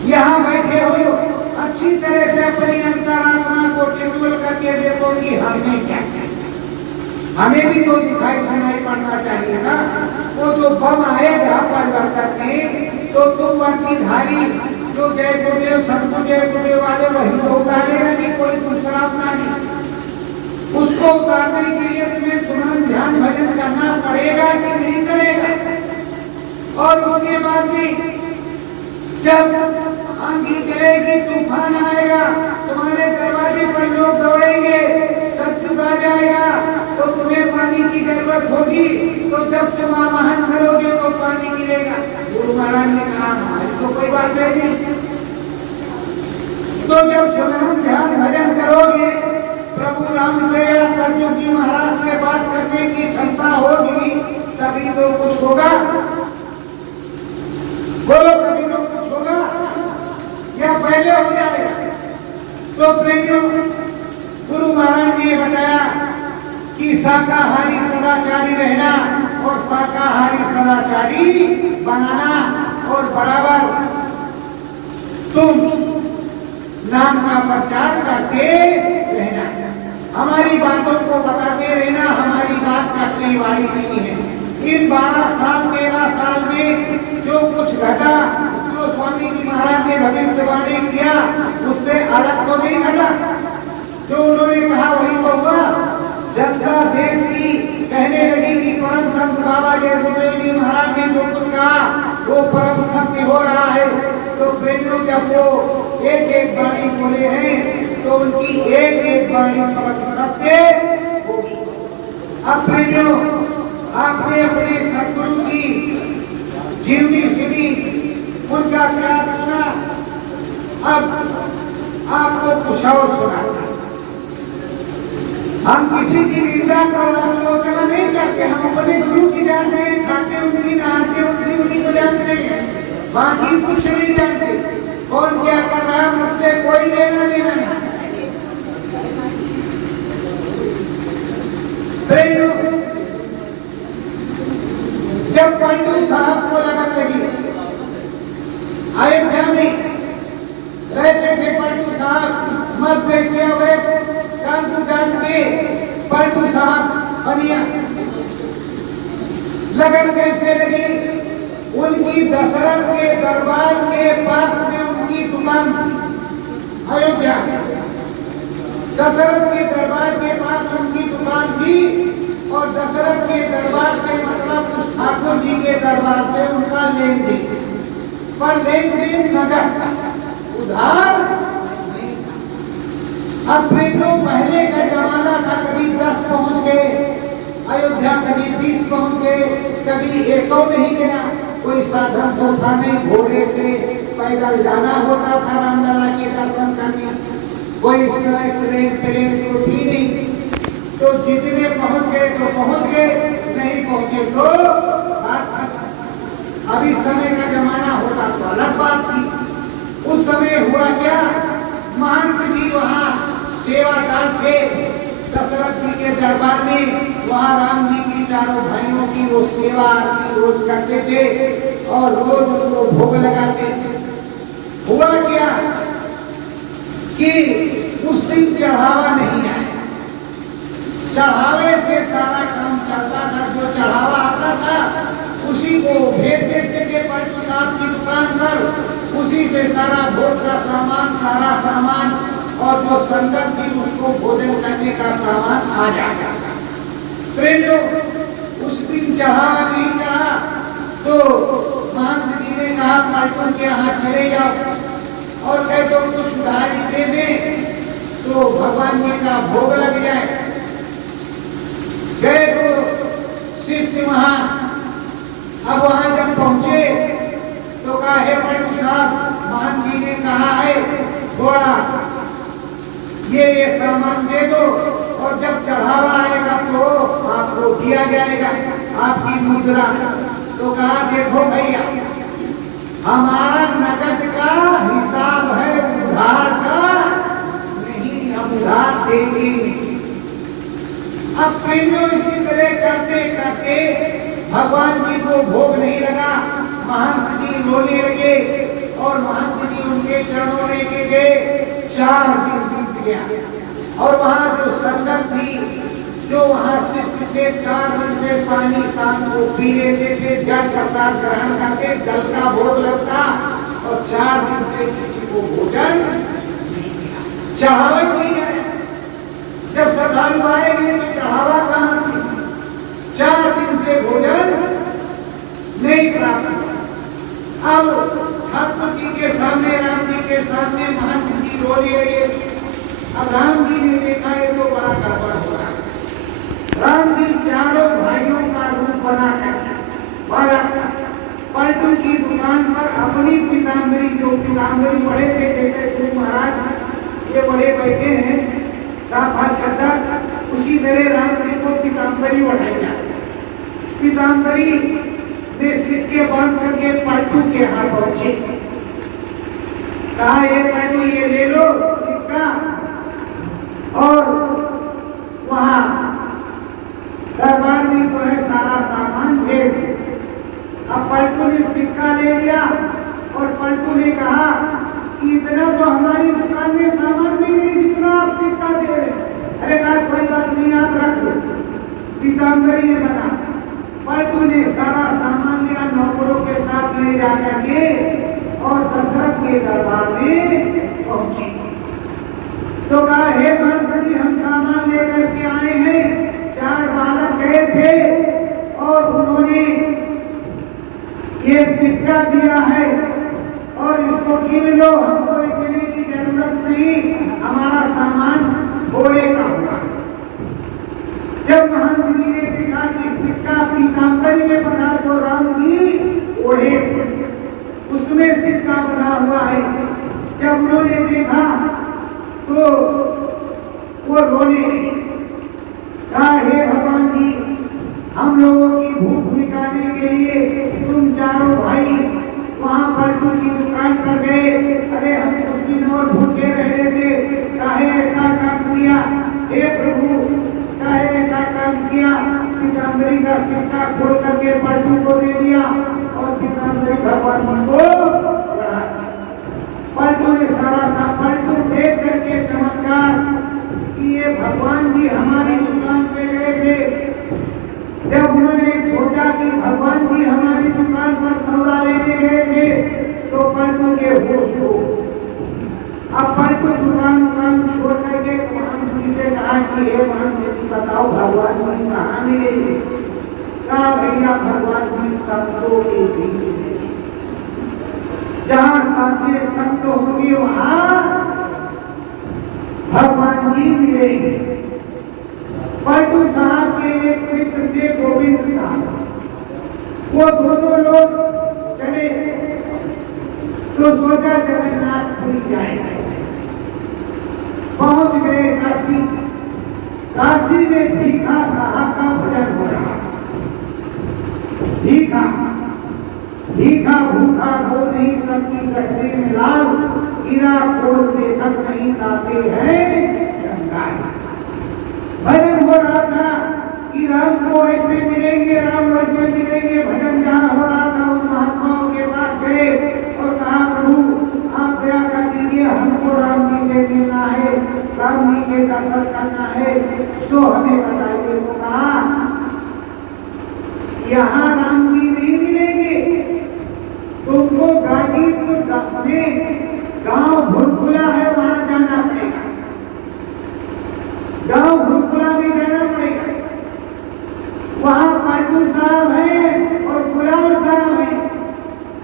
यहाँ बैठे हो, अच्छी तरह से अपनी अंतरात्मा को टिटोल करके देखो कि हमने क्या किया। हमें भी तो दिखाई सुनाई पड़ना चाहिए ना। वो जो बम आएगा परिवर्तन में, तो तुम वर्तीधारी जो जय गुरुदेव सतगुरु जय गुरुदेव वाले वही तो उतारेगा कि कोई दूसरा उतारे। उसको उतारने के लिए तुम्हें सुमरन ध्यान भजन करना पड़ेगा कि नहीं करेगा। और उसके बाद भी जब आंधी चलेगी, तूफान आएगा, तुम्हारे दरवाजे पर लोग दौड़ेंगे, सतयुग आ जाएगा, तो तुम्हें पानी की जरूरत होगी। तो जब तुम आवाहन करोगे तो पानी मिलेगा। गुरु महाराज ने कहा हमारी तो कोई बात नहीं। तो जब सुमरन ध्यान भजन करोगे, प्रभु राम से या सतयुग जी महाराज से बात करने की क्षमता होगी, तभी तो कुछ होगा। बोलो, तभी तो कुछ होगा या पहले हो जाएगा? तो प्रेमियों, गुरु महाराज ने बताया कि शाकाहारी सदाचारी रहना और शाकाहारी सदाचारी बनाना और बराबर तुम नाम का प्रचार करते रहना, हमारी बातों को बताते रहना। हमारी बात काटने वाली नहीं है। इन 12 साल 13 साल में जो कुछ घटा, जो स्वामी जी महाराज ने भविष्यवाणी किया, उससे अलग तो नहीं घटा। जो उन्होंने कहा वही तो हुआ। जनता देश की कहने लगी कि परम संत बाबा जय गुरुदेव जी महाराज ने जो कुछ कहा वो परम सत्य हो रहा है। तो प्रेमियों, जब वो एक एक वाणी बोले हैं तो उनकी एक एक वाणी परम सत्य होगी। अब प्रेमियों, आपने अपने सद्गुरु की जीवनी सुनी, उनका त्याग सुना। अब आपको कुछ और सुनाता। हम किसी की निंदा कर आलोचना नहीं करते, हम अपने गुरु की जानते हैं, खाते उनकी, नहाते उनकी, उन्हीं को जानते हैं, बाकी कुछ नहीं जानते। कौन क्या कर रहा है मुझसे कोई लेना देना नहीं। जब पलटू साहब को लगन लगी, अयोध्या में रहते थे पलटू साहब, मध्य एशिया वेस्ट कानपुर जान के पलटू साहब बनिया। लगन कैसे लगी? उनकी दशरथ के दरबार के पास में उनकी दुकान थी, अयोध्या। दशरथ के दरबार के पास उनकी दुकान थी और दशरथ के दरबार से मतलब उस ठाकुर जी के दरबार से उनका लेन देन, पर लेन देन नगद, उधार नहीं था। अब प्रेमियों, पहले का जमाना था, कभी 10 पहुंच गए अयोध्या, कभी 20 पहुंच गए, कभी एक नहीं गया, कोई साधन तो था नहीं, घोड़े से पैदल जाना होता था रामलला के दर्शन करने, कोई इस तरह ट्रेन तो थी नहीं। तो जितने पहुंच गए तो पहुंच गए, नहीं पहुंचे तो बात खत्म। अभी समय का जमाना होता तो अलग बात थी। उस समय हुआ क्या, महंत जी वहाँ सेवादार थे दशरथ जी के दरबार में, वहाँ राम जी की चारों भाइयों की वो सेवा रोज करते थे और रोज उनको भोग लगाते थे। हुआ क्या कि उस दिन चढ़ावा नहीं आया, चढ़ावे से सारा काम चलता था, जो चढ़ावा आता था उसी को भेज देते थे पलटू साहब की दुकान पर, उसी से सारा भोग का सामान, सारा सामान और जो संगत थी उसको भोजन करने का सामान आ जाता था। प्रेमियों, उस दिन चढ़ावा नहीं चढ़ा तो महंत जी ने कहा पलटू के यहाँ चले जाओ और कहे तो कुछ उधारी दे दे तो भगवान जी का भोग लग जाए। गए तो शिष्य वहां, अब वहां जब पहुंचे तो कहा हे पलटू साहब, महंत जी ने कहा है थोड़ा ये सामान दे दो और जब चढ़ावा आएगा तो आपको दिया जाएगा आपकी मुद्रा। तो कहा देखो भैया, हमारा नगद का हिसाब है, उधार का नहीं, हम उधार देंगे नहीं। अब प्रेमियों, इसी तरह करते करते भगवान जी को भोग नहीं लगा, महंत जी रोने लगे और महंत जी उनके चरणों में के गए। 4 दिन बीत गया और वहाँ जो संगत थी, जो वहाँ शिष्य थे, 4 दिन से पानी शाम को पी लेते थे, जल प्रसाद ग्रहण करके जल का भोग लगता और 4 दिन से किसी को भोजन नहीं मिला, चढ़ावा नहीं है। जब श्रद्धालु आएंगे तो चढ़ावा कहाँ से? 4 दिन से भोजन नहीं प्राप्त। अब ठाकुर जी के सामने, राम जी के सामने महंत जी रोने लगे। अब राम जी ने देखा ये तो बड़ा गड़बड़ हो रहा है। राम जी चारों भाइयों का रूप बनाकर पलटू की दुकान पर अपनी पीताम्बरी, जो पीताम्बरी पढ़े थे, जैसे गुरु महाराज ये बड़े बैठे हैं साफा चद्दर, उसी तरह राम जी को पीताम्बरी बढ़ाई जाती। पीताम्बरी में सिक्के बांध करके पलटू के यहाँ पहुंचे, कहा ये पलटू ये ले लो सिक्का और वहां दरबार में जो है सारा सामान भेज। अब पलटू ने सिक्का ले लिया और पलटू ने कहा कि इतना तो हमारी दुकान में सामान भी नहीं जितना आप सिक्का दे रहे। अरे कहा कोई बात नहीं, आप रख लो। पीताम्बरी ने बना, पलटू ने सारा सामान लिया, नौकरों के साथ ले जाकर के और दशरथ के दरबार में पहुंची। तो कहा हे महंत जी, हम सामान लेकर के आए हैं। 4 बालक गए थे और उन्होंने ये सिक्का दिया है और इसको गिन लो, हमको इतने की जरूरत नहीं, हमारा सामान घोड़े का हुआ। जब महंत जी ने देखा कि सिक्का पीताम्बरी में बना, तो राम जी ओढ़े उसमें सिक्का बना हुआ है। जब उन्होंने देखा तो वो रोने लगे, कहा हे भगवान जी, हम लोगों की भूख मिटाने के लिए तुम चारों भाई वहाँ पलटू की दुकान पर गए। अरे हम कुछ दिन और भूखे रह रहे थे, काहे ऐसा काम किया? हे प्रभु, काहे ऐसा काम किया? पीताम्बरी का सिक्का खोल करके पलटू को दे मिलेंगे। कहा भैया भगवान जी संतों के बीच में, जहां साचे संत होंगे वहां भगवान जी मिलेंगे। पलटू साहब के एक मित्र थे गोविंद साहब, वो दोनों लोग चले तो सोचा जगन्नाथपुरी जाएंगे। पहुंच गए काशी। काशी में भीखा साहब का भजन हो रहा। भीखा भीखा भूखा हो नहीं सबकी कटरी में लाल, हीरा खोल देखत नहीं गाते हैं गंगा। भजन हो रहा था कि राम को ऐसे मिलेंगे, राम वैसे मिलेंगे। भजन जहाँ हो रहा था उन महात्माओं के पास गए और कहा प्रभु आप दया कर दीजिए, हमको राम जी से मिलना है, राम जी के दर्शन करना है, तो हमें बताइए। तो कहा यहाँ राम जी नहीं मिलेंगे, तुमको गाजीपुर में गांव भुलखुला है वहां जाना पड़ेगा। गांव भुलखुला में जाना पड़ेगा। वहां पलटू साहब है और गुलाल साहब है,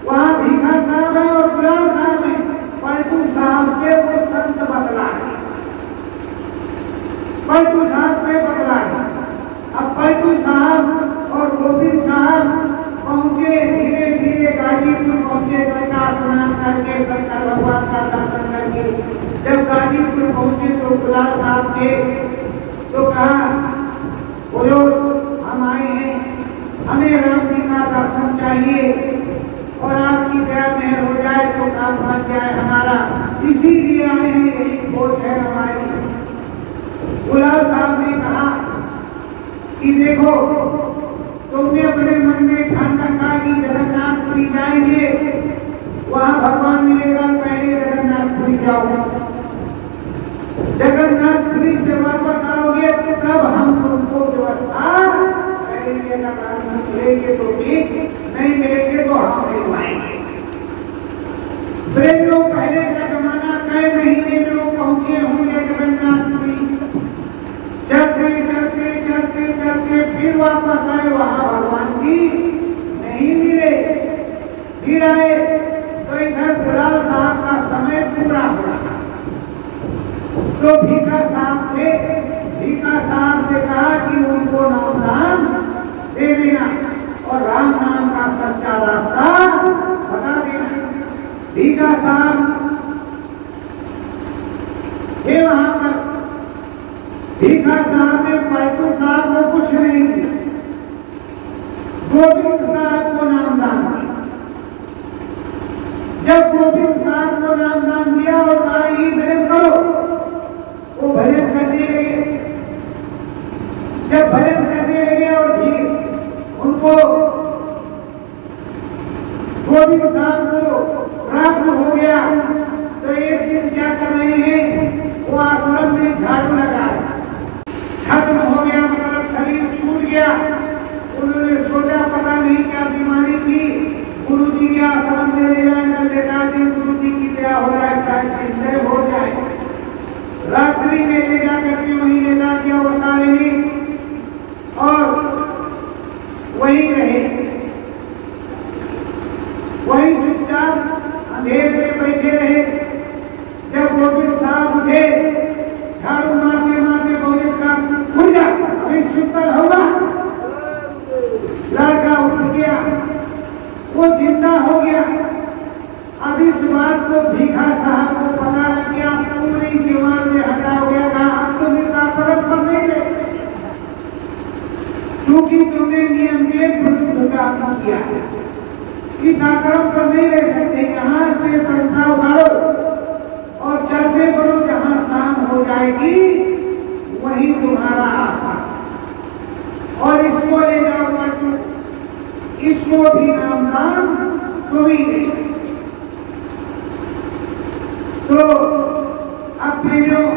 वहां भीखा साहब है और गुलाल साहब है। पलटू साहब से वो संत बदला है, पलटू साहब से बदला है। अब पलटू साहब और गोविंद साहब पहुंचे, धीरे धीरे गाजीपुर पहुंचे, गंगा स्नान करके शंकर भगवान का दर्शन करके। जब गाजीपुर पहुंचे तो गुलाल साहब थे, तो कहा बोलो हम आए हैं, हमें राम जी का दर्शन चाहिए और आपकी दया मेहर हो जाए तो काम बन जाए हमारा, इसीलिए आए हैं, यही खोज है हमारी। गुलाल साहब ने कहा कि देखो तुमने अपने मन में ठान रखा कि जगन्नाथपुरी जाएंगे, वहां भगवान मिलेगा, पहले जगन्नाथपुरी जाओ। जगन्नाथपुरी से वापस आओगे तो तब हम तुमको व्यवस्था करेंगे। मिलेंगे तो ठीक, नहीं मिलेंगे तो हम मिलवाएंगे। प्रेमियों पहले का जमाना कई महीने में वो पहुंचे होंगे जगन्नाथपुरी। चलते चलते चलते चलते फिर वापस आए, वहां भगवान जी नहीं मिले। फिर आए तो इधर गुलाल साहब का समय पूरा हो रहा। तो भीखा साहब थे, भीखा साहब से कहा कि उनको नाम दे देना और राम नाम का सच्चा रास्ता बता देना। भीखा साहब थे वहां पर। भीखा साहब ने पलटू साहब को कुछ नहीं दिया, गोविंद साहब को नामदान दिया। जब गोविंद साहब को नामदान दिया और कहा ही भजन करो, वो भजन करने लगे। जब भजन करने लगे और उनको गोविंद साहब को प्राप्त हो गया, तो एक दिन क्या कर रहे हैं, वो आश्रम में झाड़ू लगा, खत्म हो गया, मतलब शरीर छूट गया। उन्होंने सोचा पता नहीं क्या बीमारी थी, गुरु जी के आश्रम में ले जाकर लेटा दी, गुरु जी की दया हो जाए, शायद निर्दय हो जाए। रात्रि में ले जाकर के वहीं लेटा दिया वो सारे में और वहीं रहे, वहीं चुपचाप अंधेरे में बैठे रहे। जब गोविंद साहब उठे, झाड़ू मारते मारते गोविंद का उठ जा, अभी सुतल होगा। लड़का उठ गया, वो जिंदा हो गया। अब इस बात को भीखा साहब को पता लग गया, पूरी दीवार में हटा हो गया था। अब तुम इस आश्रम पर नहीं रहते, क्योंकि तुमने नियम के विरुद्ध काम किया है। इस आश्रम पर नहीं रह सकते, यहाँ से संस्था उगाड़ो और चलते बढ़ो, जहाँ शाम हो जाएगी वही तुम्हारा आशा। और इसको ले जाओ पलटू, इसको भी नामदान तुम ही दे। तो अब प्रेमियों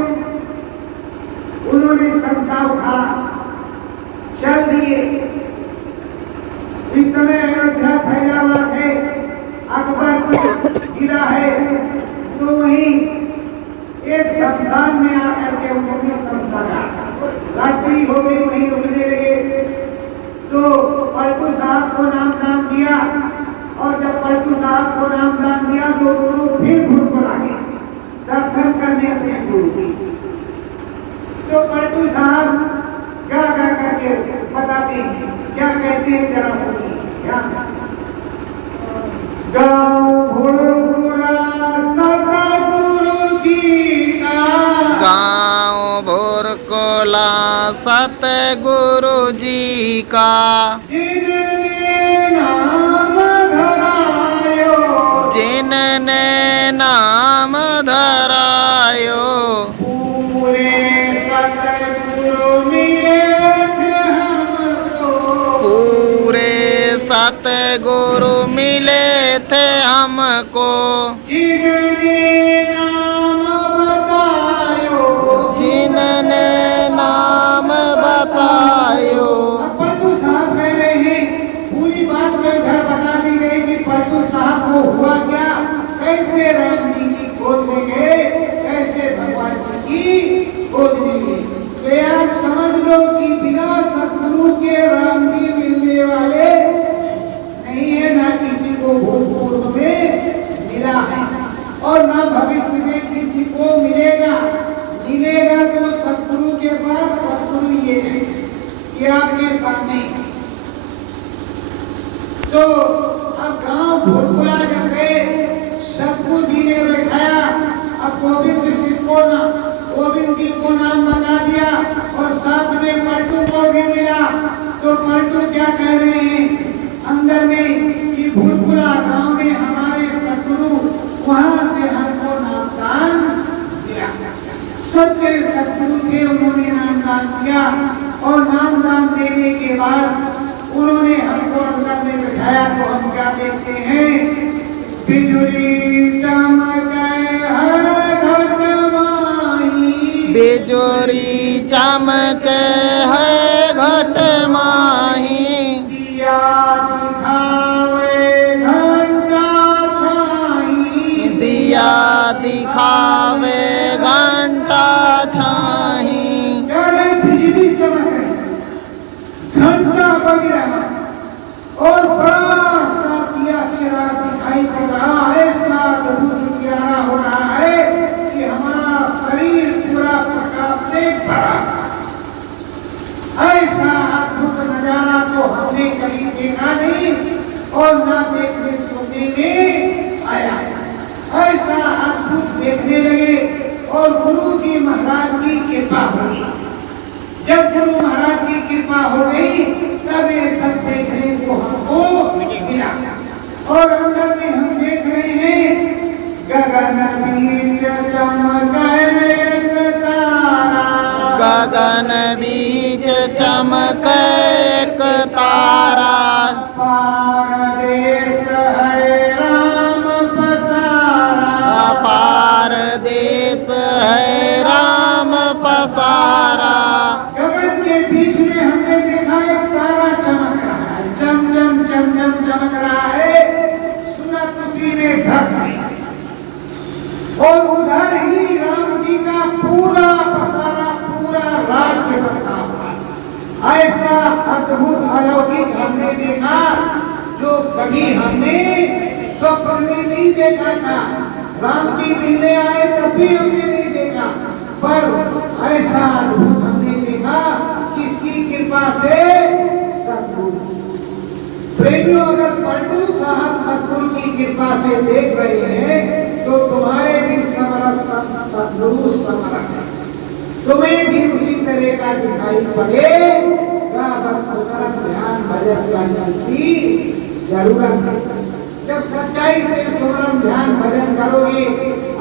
उन्होंने संस्था उठाया, चल दिए। इस समय अयोध्या फैजाबाद है, अकबर गिरा है, तो वहीं एक शमशान में आकर के उन्होंने संस्था रात्रि हो गई, वहीं रुकने लगे। और जब पलटू साहब को नामदान दिया तो गुरु फिर भुलभुला गए दर्शन करने अपने गुरु की। तो पलटू साहब गा गा करके बताते हैं, क्या कहते हैं जरा सुनिए। क्या गाँव भुलभुला सतगुरु जी का, गाँव भुरकोला सतगुरु जी का, जिनने नाम धरायो, जिनने नाम धरायो, पूरे सतगुरु मिले थे हमको, पूरे सतगुरु मिले थे हमको, जिनने नाम बतायो, जिनने नाम बतायो। अब पलटू साहब कह रहे हैं, पूरी बात को इधर बता दी गई कि पलटू साहब को हुआ क्या, कैसे राम जी की खोज में गए, कैसे भगवान जी की खोज में गए। तो आप समझ लो कि बिना सतगुरु के राम जी मिलने वाले नहीं है, ना किसी को भूतपूर्व में मिला है और ना भविष्य में किसी को मिलेगा। मिलेगा तो सतगुरु के पास, सतगुरु ये है, ये आपके सामने। तो अब गांव भुलभुला जब गए, सतगुरु जी ने बैठाया, अब गोविंद जी को नाम बता दिया और साथ में पलटू को भी मिला। तो पलटू क्या कह रहे हैं अंदर में कि भुलभुला गांव में हमारे सतगुरु, वहां से हमको नामदान दिया। सच्चे सतगुरु थे, उन्होंने नामदान दिया और नामदान देने के बाद उन्होंने हमको अंदर में बिठाया। तो हम क्या देखते हैं, बिजुली चमके है घट माही, बिजोरी चमके है घट माही, दिया दिखावे घंटा छाही, दिया दिखावे घंटा छाही। अरे बिजली चमक रही, घंटा बज रहा और बड़ा सा दिया चिराग दिखाई पड़ रहा है, ऐसा अद्भुत प्यारा हो रहा है कि हमारा शरीर पूरा प्रकाश से भरा। ऐसा अद्भुत नजारा तो हमने कभी देखा नहीं और ना देखने सुनने में आया। ऐसा अद्भुत देखने लगे और गुरु जी महाराज की कृपा हुई। जब गुरु महाराज की कृपा हो गई तब ये सब देखने को हमको मिला और अंदर में हम देख रहे हैं गगन बीच चमके एक तारा, गगन बीच चमके एक तारा, पार देश है राम पसारा, अपार देश है राम पसारा। गगन के बीच में हमने देखा एक तारा चमक रहा है, चम चम चम चम चमक रहा है, सूरत उसी में धस गई और उधर ही राम जी का पूरा पसारा, पूरा राज्य बसा हुआ। ऐसा अद्भुत अलौकिक हमने देखा जो कभी हमने स्वप्न में नहीं देखा था। राम जी मिलने आए तब भी हमने नहीं देखा, पर ऐसा अद्भुत हमने देखा किसकी कृपा से, सतगुरु। प्रेमियों, अगर पलटू साहब सतगुरु की कृपा से देख रहे हैं तो तुम्हारे भी समरस सतगुरु समरस है, तुम्हें भी उसी तरह का दिखाई पड़ेगा। बस तुम्हारा ध्यान भजन करने की जरूरत है। जब सच्चाई से सुमरन ध्यान भजन करोगे,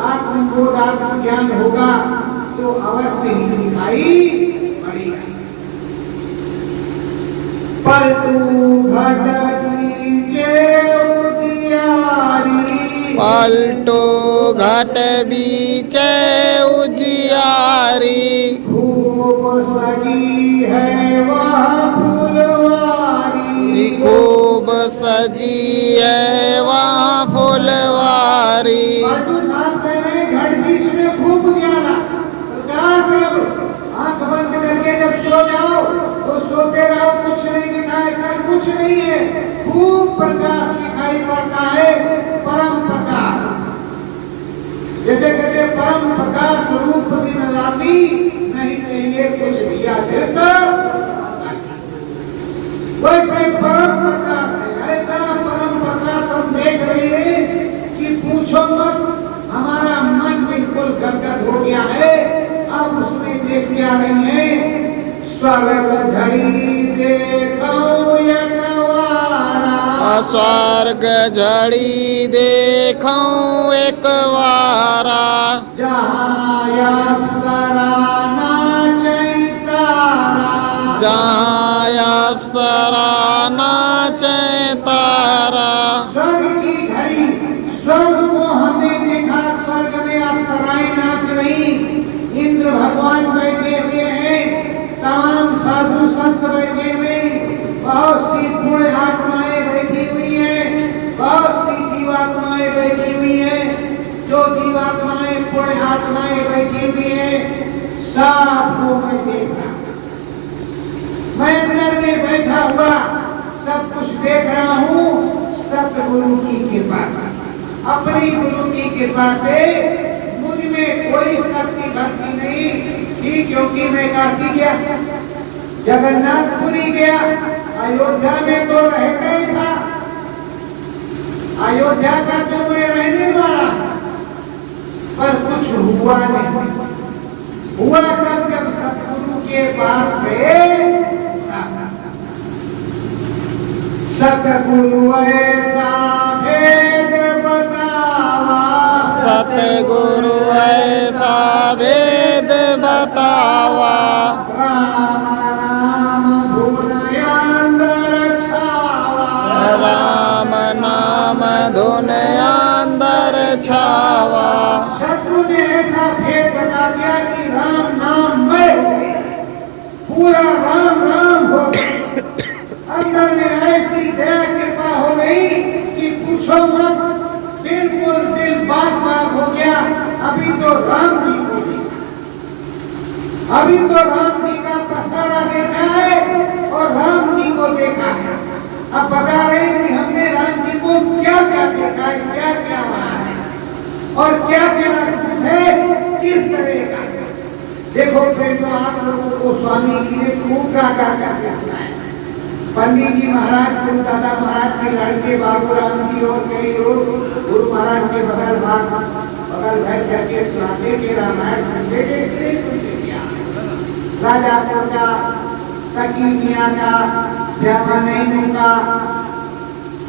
आत्मबोध आत्मज्ञान होगा तो अवश्य ही दिखाई पड़ेगा। पलटू घट दीजे उजियारी, पलटो घट बीच उजियारी, खूब सजी है वह फुलवारी, खूब सजी है वहाँ फुलवारी। पलटू साहब कह रहे हैं घर बीच में खूब उजियारा, प्रकाश है। आंख बंद करके जब सो जाओ तो सोते रहो, कुछ नहीं दिखा, ऐसा कुछ नहीं है, खूब प्रकाश दिखाई पड़ता स्वर्ग झड़ी देखो यकवारा स्वर्ग झड़ी देखूं एक वारा जहाँ अप्सरा नाचै तारा जहाँ अप्सरा नाचे तारा। स्वर्ग की घड़ी स्वर्ग को हमने देखा स्वर्ग में अप्सराएं नाच रही इंद्र भगवान बैठे हुए हैं तमाम साधु संत बैठे हुए बहुत सी गुण आत्माएं बैठी हुई हैं बहुत सी जीवात्माएं बैठी हुई हैं जो जीवात्माएं पुण्य आत्माएं बैठी हुई हैं सबको मैं देख रहा मैं अंदर में बैठा हुआ सब कुछ देख रहा हूँ सतगुरु की कृपा अपनी गुरु की कृपा से मुझ में कोई शक्ति भक्ति नहीं थी क्योंकि मैं काशी गया जगन्नाथपुरी गया अयोध्या में तो रहता ही था अयोध्या का तो मैं रहने वाला पर कुछ हुआ नहीं हुआ तब जब सतगुरु के पास गए सतगुरु ऐसा भेद बतावा सतगुरु ऐसा भेद बतावा राम नाम धुन अंदर छावा राम नाम धुन अंदर छावा। सतगुरु ने ऐसा भेद बता दिया कि राम नाम में पूरा राम राम हो अंदर में ऐसी दया कृपा हो गई कि पूछो मत बिल्कुल दिल बाग बाग हो गया अभी तो राम जी को देखा अभी तो राम जी का पसारा देखा है और राम जी को देखा है अब बता रहे कि हमने राम जी को क्या क्या देखा है क्या क्या हुआ है और क्या क्या है किस तरह का देखो फिर तो आप लोगों को स्वामी जी ने खूब का है पंडित जी महाराज गुरु दादा महाराज के लड़के बाबूराम जी और कई लोग गुरु महाराज के बगल बैठ करके सुनाते थे रामायण सुनते थे राजापुर का तकी मियाँ का श्यामा नैनू का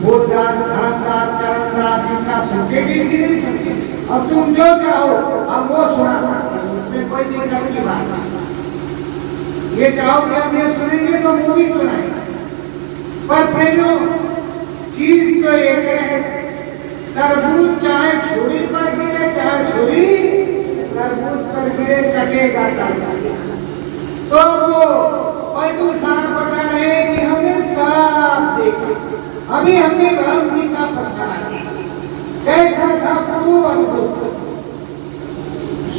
भूतदास धर्मदास चरणदास इनका सुनते थे अब तुम जो चाहो अब वो सुना सकते हो उसमें कोई दिक्कत की बात नहीं ये चाहो कि हम ये सुनेंगे तो मूवी सुनाएंगे पर प्रेमियों चीज तो एक है तरबूज चाहे छुरी पर गिरे चाहे छुरी तरबूज पर गिरे कटेगा तो वो पलटू साहब बता रहे कि हमने सब देखा अभी हमने राम जी का पसारा कैसा था प्रभु अद्भुत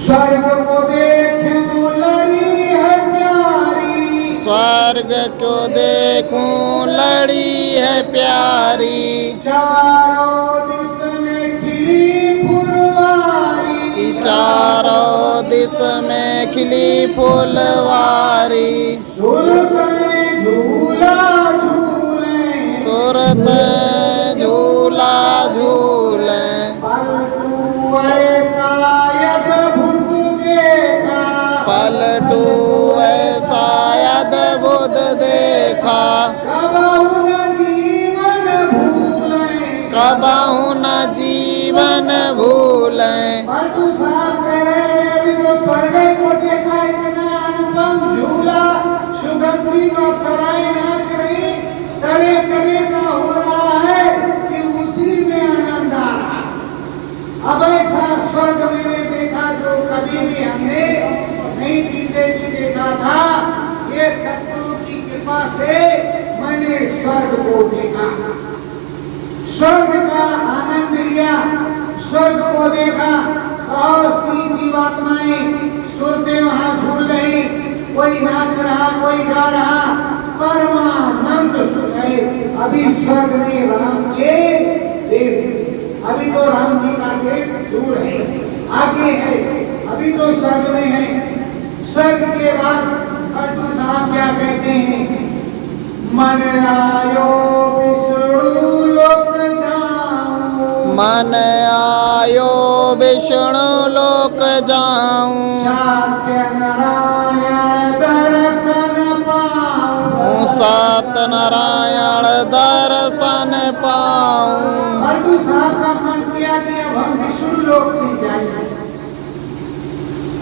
स्वर्ग को देखूं लड़ी है प्यारी स्वर्ग को देखूं लड़ी है प्यारी चारों दिस में खिली फुलवारी चारों दिस में खिली फुलवारी सुरत झूला झूले सूरत झूला झूले पलटू ऐसा अद्भुत देखा पलटू ऐसा अद्भुत देखा कबहु न जीवन भूले। पलटू साहब कह रहे हैं अभी तो स्वर्ग को देखा इतना अनुपम झूला सुगंधी का सराय नाच रही तरह तरह का हो रहा है कि उसी में आनंद आ रहा अब ऐसा स्वर्ग मैंने देखा जो कभी भी हमने नहीं जीते जी देखा था ये सतगुरु की कृपा से मैंने स्वर्ग को देखा स्वर्ग का आनंद लिया स्वर्ग को देखा और सी जीवात्माएं सुरते वहां झूल रही कोई नाच रहा कोई गा रहा परमानंद सुख है अभी स्वर्ग में राम के देश अभी तो राम जी का देश दूर है आगे है अभी तो स्वर्ग में है स्वर्ग के बाद अर्जुन साहब क्या कहते हैं मन आयो विष्णु लोक जाऊं मन आयो विष्णु लोक जाऊं शाक्य नारायण दर्शन हम विष्णु लोक में जाएंगे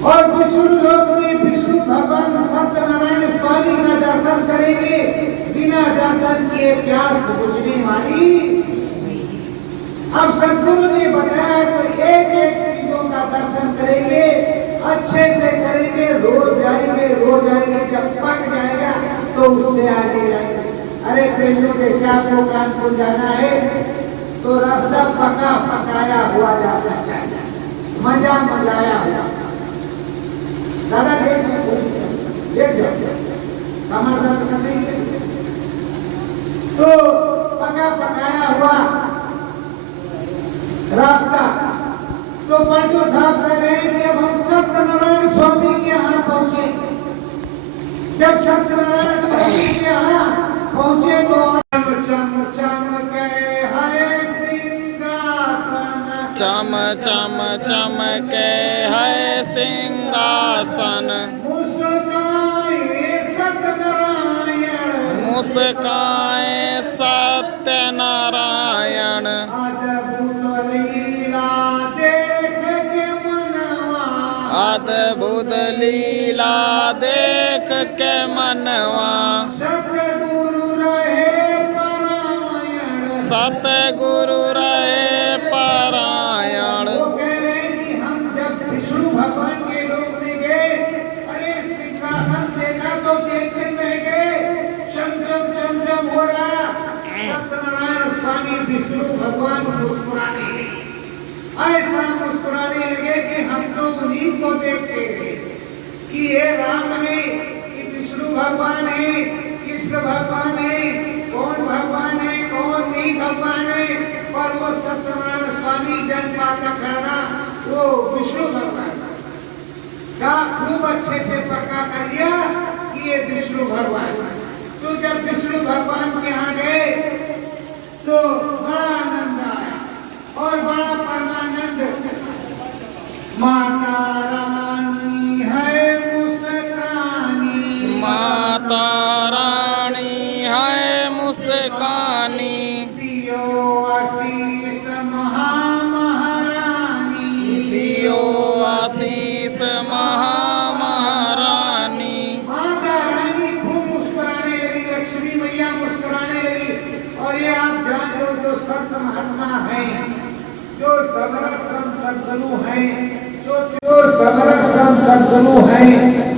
और विष्णु लोक में विष्णु भगवान सत्यनारायण स्वामी का दर्शन करेंगे। बिना दर्शन किए प्यास बुझने वाली। अब सद्गुरु ने बताया तो एक एक चीजों का दर्शन करेंगे, अच्छे से करेंगे, रोज जाएंगे। जब पक जाएगा तो उससे आगे जाएंगे। अरे प्रेमियों के साथ को कानपुर जाना है तो रास्ता पका पकाया हुआ जाना चाहिए, मजा मजाया हुआ। दादा देख जाओ कमर दर्द करने तो पका पकाया हुआ रास्ता। तो पंडित साहब कह रहे हैं कि अब हम सत्यनारायण स्वामी के यहाँ पहुंचे। जब सत्यनारायण स्वामी के यहाँ पहुंचे तो चम चमके है सिंहासन, चम चम चमके है सिंहासन, मुस्काए सत्यनारायण, मुस्काए सत्यनारायण। अद्भुत लीला देख के मनवा, सतगुरु रहे परायण, सतगुरु रहे परायण। वो कह रहे हैं कि हम जब विष्णु भगवान के लोक में गए, अरे सिंहासन देखा तो देखते रह गए, चम चम चम चम हो रहा। सत्यनारायण स्वामी विष्णु भगवान मुस्कुराने लगे, ऐसा मुस्कुराने लगे कि हम लोग उन्हीं को देखते हैं कि ये राम है, कि विष्णु भगवान है, कृष्ण भगवान है, कौन भगवान है, कौन नहीं भगवान है। पर वो सत्यनारायण स्वामी जनपाता करना वो विष्णु भगवान का खूब अच्छे से पक्का कर लिया कि ये विष्णु भगवान। तो जब विष्णु भगवान के यहाँ गए तो बड़ा आनंद आया और बड़ा परमानंद। माता रानी है मुस्कानी, माता रानी है मुस्कानी, दियो आशीष महारानी, दियो आशीष महारानी। माता रानी खूब मुस्कुराने लगी, लक्ष्मी मैया मुस्कुराने लगी। और ये आप जान लो जो संत महात्मा हैं, जो समरसम सद्गुरु हैं, जो समरसम सद्गुरु हैं,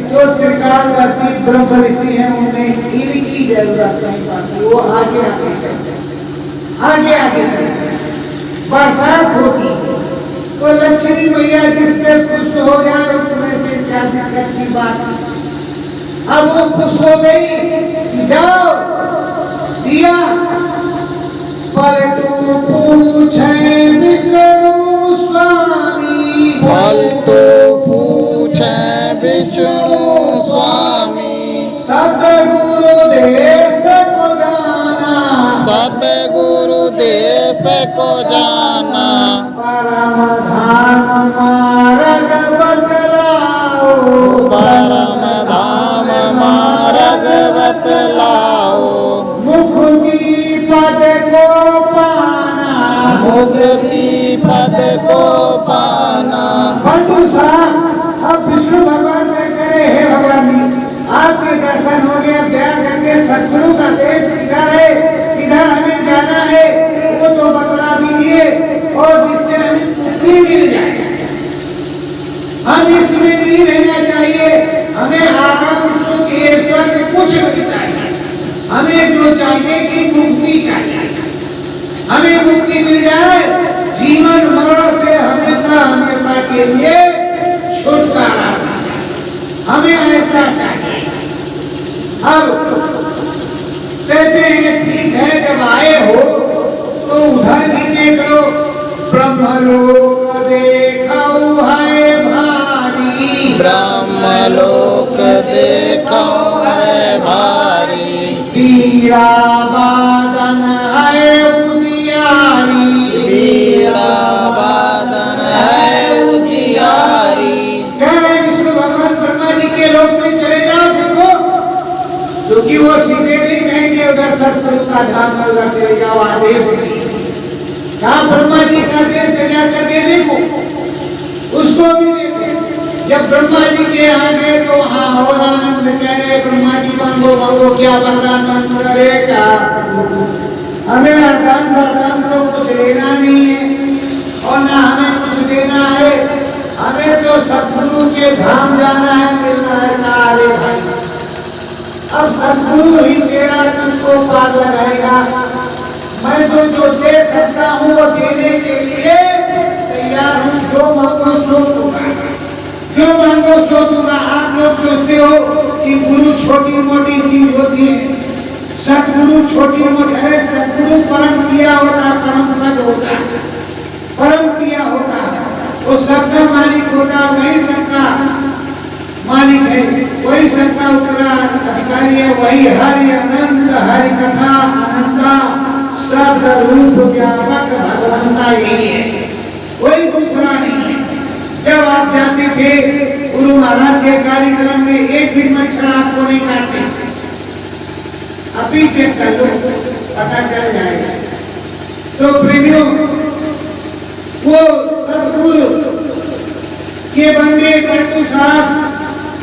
जो त्रिकालदर्शी ब्रह्म ऋषि हैं, उन्हें इनकी जरूरत नहीं पड़ती। वो आगे आगे चलते बरसात होगी तो लक्ष्मी मैया जिस पे खुश हो जाए उसमें से क्या दिक्कत की बात। अब वो खुश हो गई, जाओ दिया पलटू पूछे विष्णु स्वामी, पलटू पूछे विष्णु स्वामी, सतगुरु देश को जाना, सतगुरु देश को जाना, परम धाम मार्ग बतलाओ, परम धाम मार्ग बतलाओ, मुक्ति पद को पाना, मुक्ति पद को पाना। पंडित साहब अब विष्णु भगवान से करे, हे भगवान जी आपके दर्शन हो गए, दया करके सद्गुरु का देश किधर है, किधर हमें जाना है वो तो बतला दीजिए और जिससे हमें मुक्ति मिल जाए। हम इसमें नहीं रहना चाहिए, हमें आराम सुख ईश्वर कुछ नहीं चाहिए, हमें जो चाहिए कि मुक्ति चाहिए। हमें मुक्ति मिल जाए, जीवन मरण से हमेशा हमेशा के लिए छुटकारा, हमें ऐसा चाहिए। अब कहते हैं ठीक है, जब आए हो तो उधर भी देख लो, ब्रह्मलोक देखो है भारी, ब्रह्मलोक देखो है भारी, पीड़ा बादन है उजियारी, पीड़ा बादन है उजियारी। कह रहे विष्णु भगवान ब्रह्मा जी के लोक में चले जाओ, देखो क्योंकि वो सीधे नहीं कहेंगे उधर सतगुरु का धाम होगा, चले जाओ आदेश नहीं। कहा ब्रह्मा जी का ड्रेस सजा करके देखो, उसको भी देखो। जब ब्रह्मा जी के यहाँ गए तो वहाँ और आनंद कह रहे ब्रह्मा जी मांगो मांगो क्या वरदान मांगो। अरे क्या हमें वरदान तो कुछ लेना नहीं है और ना हमें कुछ देना है, हमें तो सतगुरु के धाम जाना है, मिलना है। अरे भाई अब सतगुरु ही तेरा तुझको पार लगाएगा। मैं तो जो दे सकता हूँ वो देने के लिए तैयार हूँ। जो मांगो सो दूंगा, जो मांगो सो दूंगा। आप लोग सोचते हो कि गुरु छोटी मोटी चीज होती है, सतगुरु छोटी मोटी है। सतगुरु परम क्रिया होता, परम पद होता, परम क्रिया होता है। वो सबका मालिक होता, वही सबका मालिक है, वही सबका उत्तराधिकारी है। वही हरि अनंत, हरि कथा अनंता, शब्द रूप व्यापक भगवंता यही है, कोई दूसरा नहीं है। जब आप जाते थे गुरु महाराज के कार्यक्रम में, एक भी मच्छर आपको नहीं काटते। अभी चेक कर लो, पता चल जाएगा। तो प्रेमियों, वो सतगुरु के बंदे बैठू साहब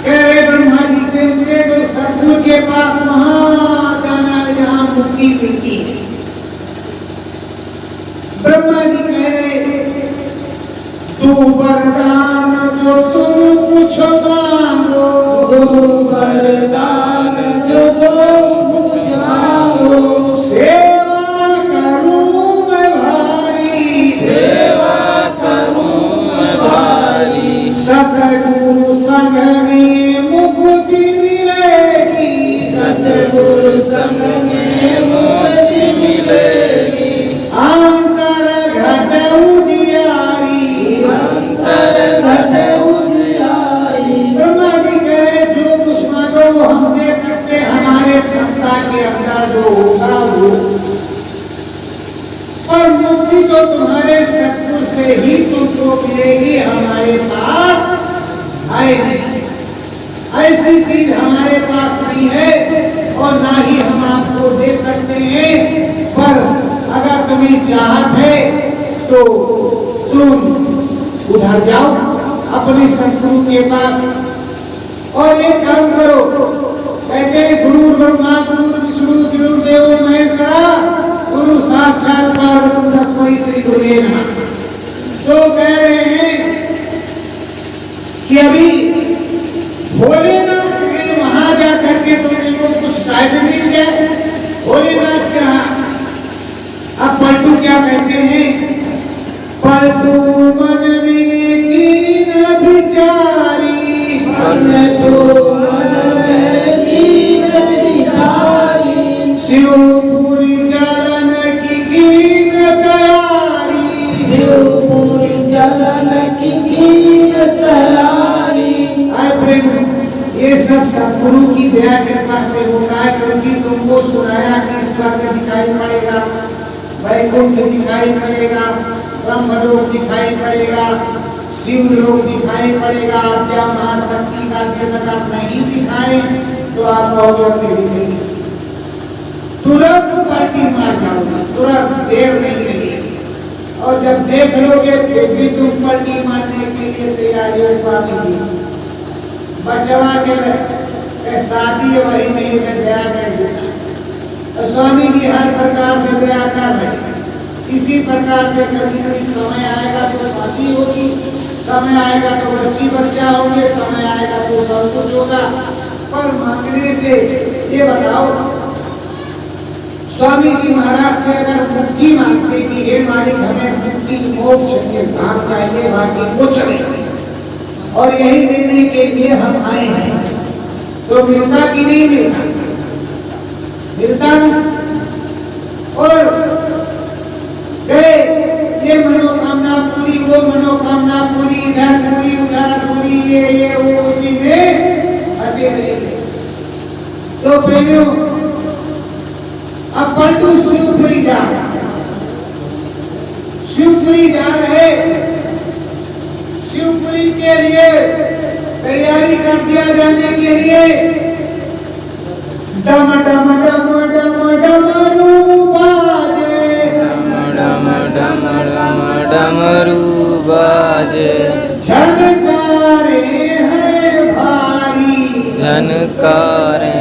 कह रहे ब्रह्मा जी से, मुझे तो सतगुरु के पास वहां जाना है जहां मुक्ति मिलती है। ब्रह्मा जी कह रहे तू वरदान जो तुम कुछ मांगो, वरदान जो तुम कुछ मांगो, सेवा करूं मैं भारी, सेवा करूं मैं भारी। सतगुरु संग में मुक्ति मिलेगी, सतगुरु संग में मुक्ति मिलेगी। अंतर घट उजियारी, अंतर घट उजियारी। ब्रह्मा जी कहे जो कुछ मांगो वो हम दे सकते, हमारे क्षमता के अंदर जो होगा वो। और मुक्ति तो तुम्हारे सतगुरु से ही तुमको मिलेगी, हमारे पास है नहीं। ऐसी चीज हमारे पास नहीं है और ना ही हम आपको दे सकते हैं। पर अगर तुम्हें चाहत है तो तुम उधर जाओ अपने सतगुरु के पास और एक काम करो। कहते हैं गुरु ब्रह्मा गुरु विष्णु गुरुदेव महेश्वरा, गुरु साक्षात परब्रह्म तस्मै श्री गुरुवे नमः। तो कह रहे हैं कि अभी भोलेनाथ के वहां जा करके तुमको कुछ शायद मिल जाए। भोलेनाथ क्या, अब पलटू क्या कहते हैं, पलटू मन में कीन विचारी, पलटू मन में कीन विचारी। शिवपुरी जलन की कीन तैयारी, शिवपुरी जलन की कीन तैयारी। ये सब सतगुरु की दया कृपा से होता है, क्योंकि तुमको सुनाया कि स्वर्ग दिखाई पड़ेगा, वैकुंठ दिखाई पड़ेगा, ब्रह्मलोक दिखाई पड़ेगा, शिवलोक दिखाई पड़ेगा। क्या महाशक्ति का अगर नहीं दिखाए तो आप कहोगे तुरंत पलटी मार जाओगे, तुरंत देर नहीं लगेगी। और जब देख लोगे फिर भी तुम पलटी मारने के लिए तैयार है। स्वामी जी बचवा के शादी वही नहीं में दया कर देता। स्वामी जी हर प्रकार से दया कर रहे, इसी प्रकार से कभी कभी समय आएगा तो शादी होगी, समय आएगा तो बच्ची बच्चा होंगे, समय आएगा तो सब कुछ होगा। पर मांगने से ये बताओ, स्वामी जी महाराज से अगर मुक्ति मांगते कि हे मालिक हमें मुक्ति मोक्ष के धाम चाहिए, बाकी कुछ नहीं, और यही देने के लिए हम आए हैं, तो मिलता कि नहीं मिलता? मिलता। और गए ये मनोकामना पूरी, वो मनोकामना पूरी, इधर पूरी उधर पूरी, ये वो उसी में हंसे रहेंगे। तो प्रेमियों, अब पलटू शिवपुरी जा रहे, शिवपुरी के लिए तैयारी कर दिया जाने के लिए डम डम डम डम डम डमरू बाजे, डम डम डम डमरू बाजे झनकारे हैं भारी झनकारे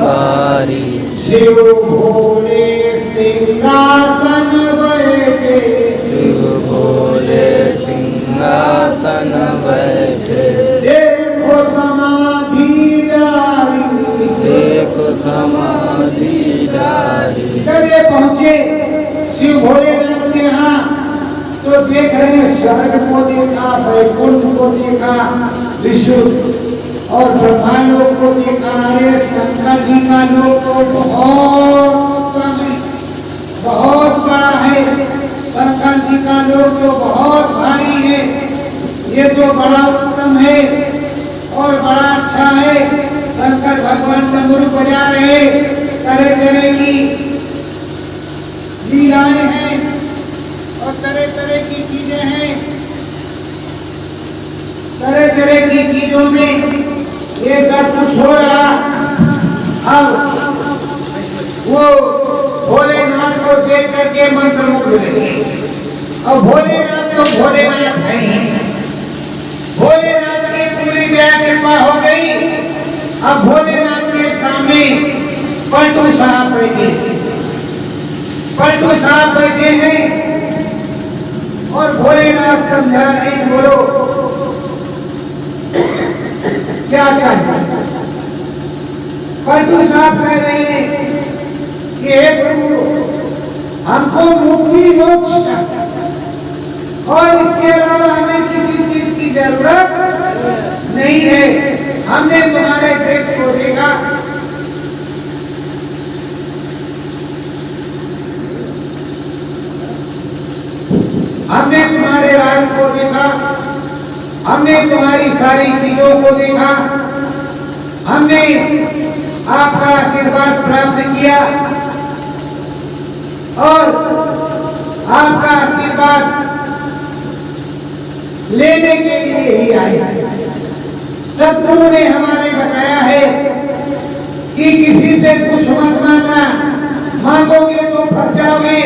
भारी शिव भोले सिंहासन बैठे शिव भोले सिंहासन बैठे देखो समाधिदारी देखो समाधिदारी। जब ये पहुंचे शिव भोलेनाथ के यहाँ तो देख रहे हैं स्वर्ग को देखा, वैकुंठ को देखा, विष्णु और ब्रह्मा लोक को देखा। अरे शंकर जी का लोक तो बहुत कम है, बहुत बड़ा है। शंकर जी का लोक तो बहुत भारी है। ये तो बड़ा उत्तम है और बड़ा अच्छा है। शंकर भगवान डमरू बजा रहे, तरह तरह की लीलाएं हैं और तरह तरह की चीजें हैं। तरह तरह की चीजों में ये सब कुछ हो रहा। अब वो भोलेनाथ को देख करके मंत्रमुग्ध रहे। और भोलेनाथ तो भोलेनाथ है, भोलेनाथ की पूरी दया कृपा हो गई। अब भोलेनाथ के सामने पलटू साहब बैठे, पलटू साहब बैठे हैं और भोलेनाथ समझा नहीं, बोलो क्या चाहिए। पलटू साहब कह रहे हैं कि हे प्रभु, हमको मुक्ति मोक्ष चाहिए और इसके अलावा हमें किसी चीज की जरूरत नहीं है। हमने तुम्हारे देश को देखा, हमने तुम्हारे राज्य को देखा, हमने तुम्हारी सारी चीजों को देखा, हमने आपका आशीर्वाद प्राप्त किया और आपका आशीर्वाद लेने के लिए ही आए। सद्गुरु ने हमारे बताया है कि किसी से कुछ मत मांगना, मांगोगे तो फंस जाओगे।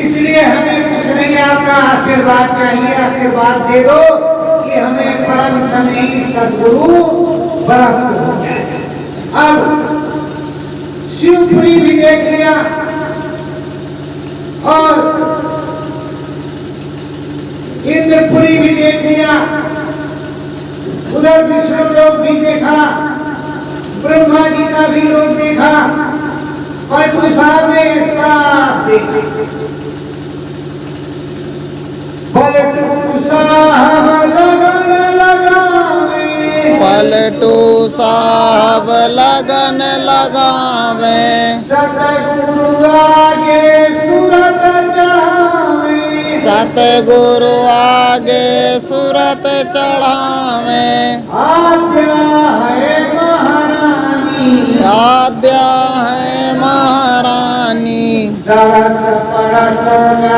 इसलिए हमें कुछ नहीं, आपका आशीर्वाद चाहिए। आशीर्वाद दे दो कि हमें परम सनेही सद्गुरु प्राप्त हो जाए। अब शिवपुरी भी देख लिया और इंद्रपुरी भी देख लिया, उधर विष्णु लोक भी देखा, ब्रह्मा जी का भी लोक देखा, पलटू साहब ने सब देखा। पलटू साहब लगन लगावे, पलटू साहब लगन लगावे सतगुरु आगे सूरत चढ़ावे, सतगुरु आगे सूरत चढ़ावे। आज्ञा है महारानी, आद्या है महारानी दरस परस कर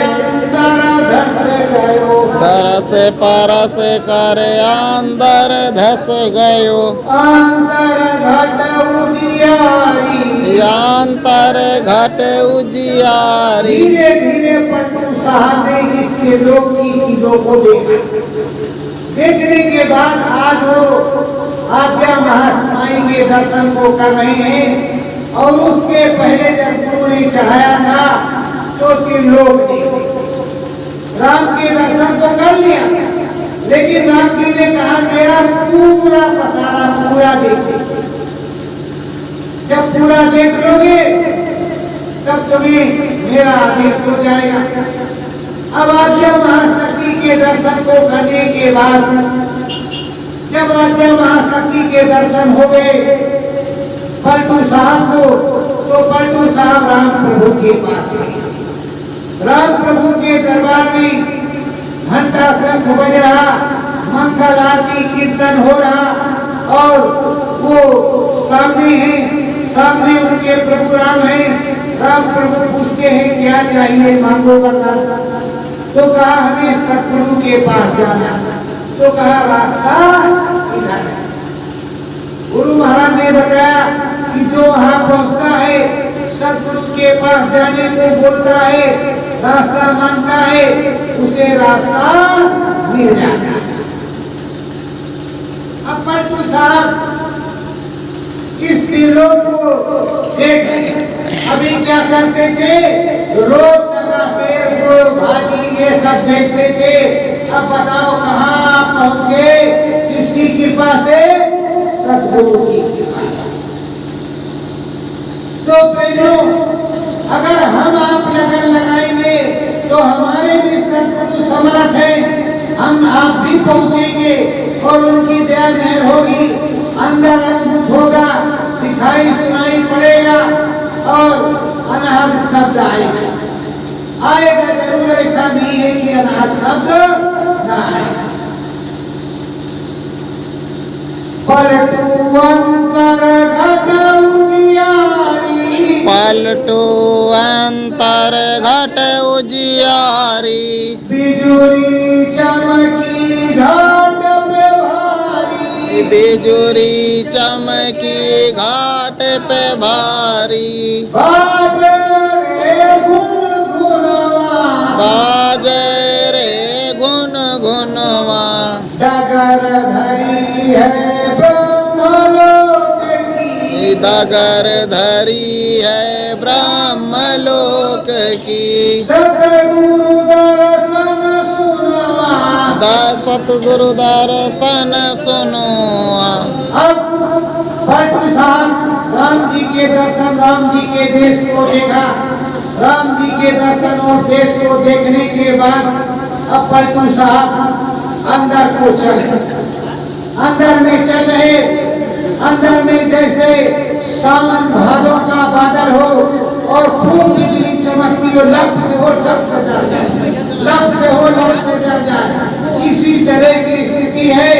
अंदर धस गयो, तरस परस कर अंदर धस गयो। अंतर घट उजियारी, अंतर घट उजियारी। धीरे धीरे पलटू साहब ने इसके लोग की चीजों को देखा। देखने के बाद आज वो आज्ञा महात्माई के दर्शन को कर रहे हैं और उसके पहले जब गुरु ने चढ़ाया था तो 3 लोग देखे। राम के दर्शन को कर लिया, लेकिन राम जी ने कहा मेरा पूरा पसारा पूरा देखो। जब पूरा देख लोगे तब तुम्हें मेरा आदेश हो जाएगा। अब आज्ञा महाशक्ति के दर्शन को करने के बाद जब आज्ञा महाशक्ति के दर्शन हो गए पलटू साहब को, तो पलटू साहब राम प्रभु के पास गए। राम प्रभु के दरबार में घंटा शंख बज रहा, मंगल आरती कीर्तन हो रहा और वो सामने हैं, सामने उनके प्रभु राम हैं। राम प्रभु पूछते हैं क्या चाहिए, मांगो वरदान। तो कहा हमें सतगुरु के पास जाना। तो कहा रास्ता इधर है। गुरु महाराज ने बताया कि जो वहां पहुंचता है सतगुरु के पास जाने को बोलता है रास्ता मांगता है उसे रास्ता मिल जाता है। अब पलटू साहब इस तीनों को देख अभी क्या करते थे, रोज तथा शेर गुड़ भाजी ये सब देखते थे। अब बताओ कहाँ पहुंच गए, किसकी कृपा से, सदगुरु की कृपा से। तो प्रेमियों, अगर हम आप लगन लगाएंगे तो हमारे भी सदगुरु समर्थ हैं, हम आप भी पहुंचेंगे और उनकी दया मेहर होगी, अंदर अद्भुत होगा, दिखाई सुनाई पड़ेगा और अनाहत शब्द आएगा। आएगा जरूर, ऐसा नहीं है कि अनाहत शब्द ना आएगा। पलटू अंतर घट उजियारी, पलटू अंतर घट उजियारी, बिजुली चमकी घाट पे भारी, बिजुरी चमकी घाट पे भारी, बाजे रे गुन गुनवा, बाजे रे गुन गुनवा, डगर धरी है ब्रह्मलोक की, डगर धरी है ब्रह्मलोक की, सतगुरु दर्शन सुनवा, सतगुरु दर्शन सुनो। अब पलटू साहब राम जी के दर्शन, राम जी के देश को देखा, राम जी के दर्शन और देश को देखने के बाद अब पलटू साहब अंदर को चले, अंदर में चल रहे, अंदर में जैसे सावन भादों का बादल हो और खूब बिजली चमकती हो, लप से हो लप से डर जाए, लप से हो लप से डर जाए, इसी तरह की स्थिति है।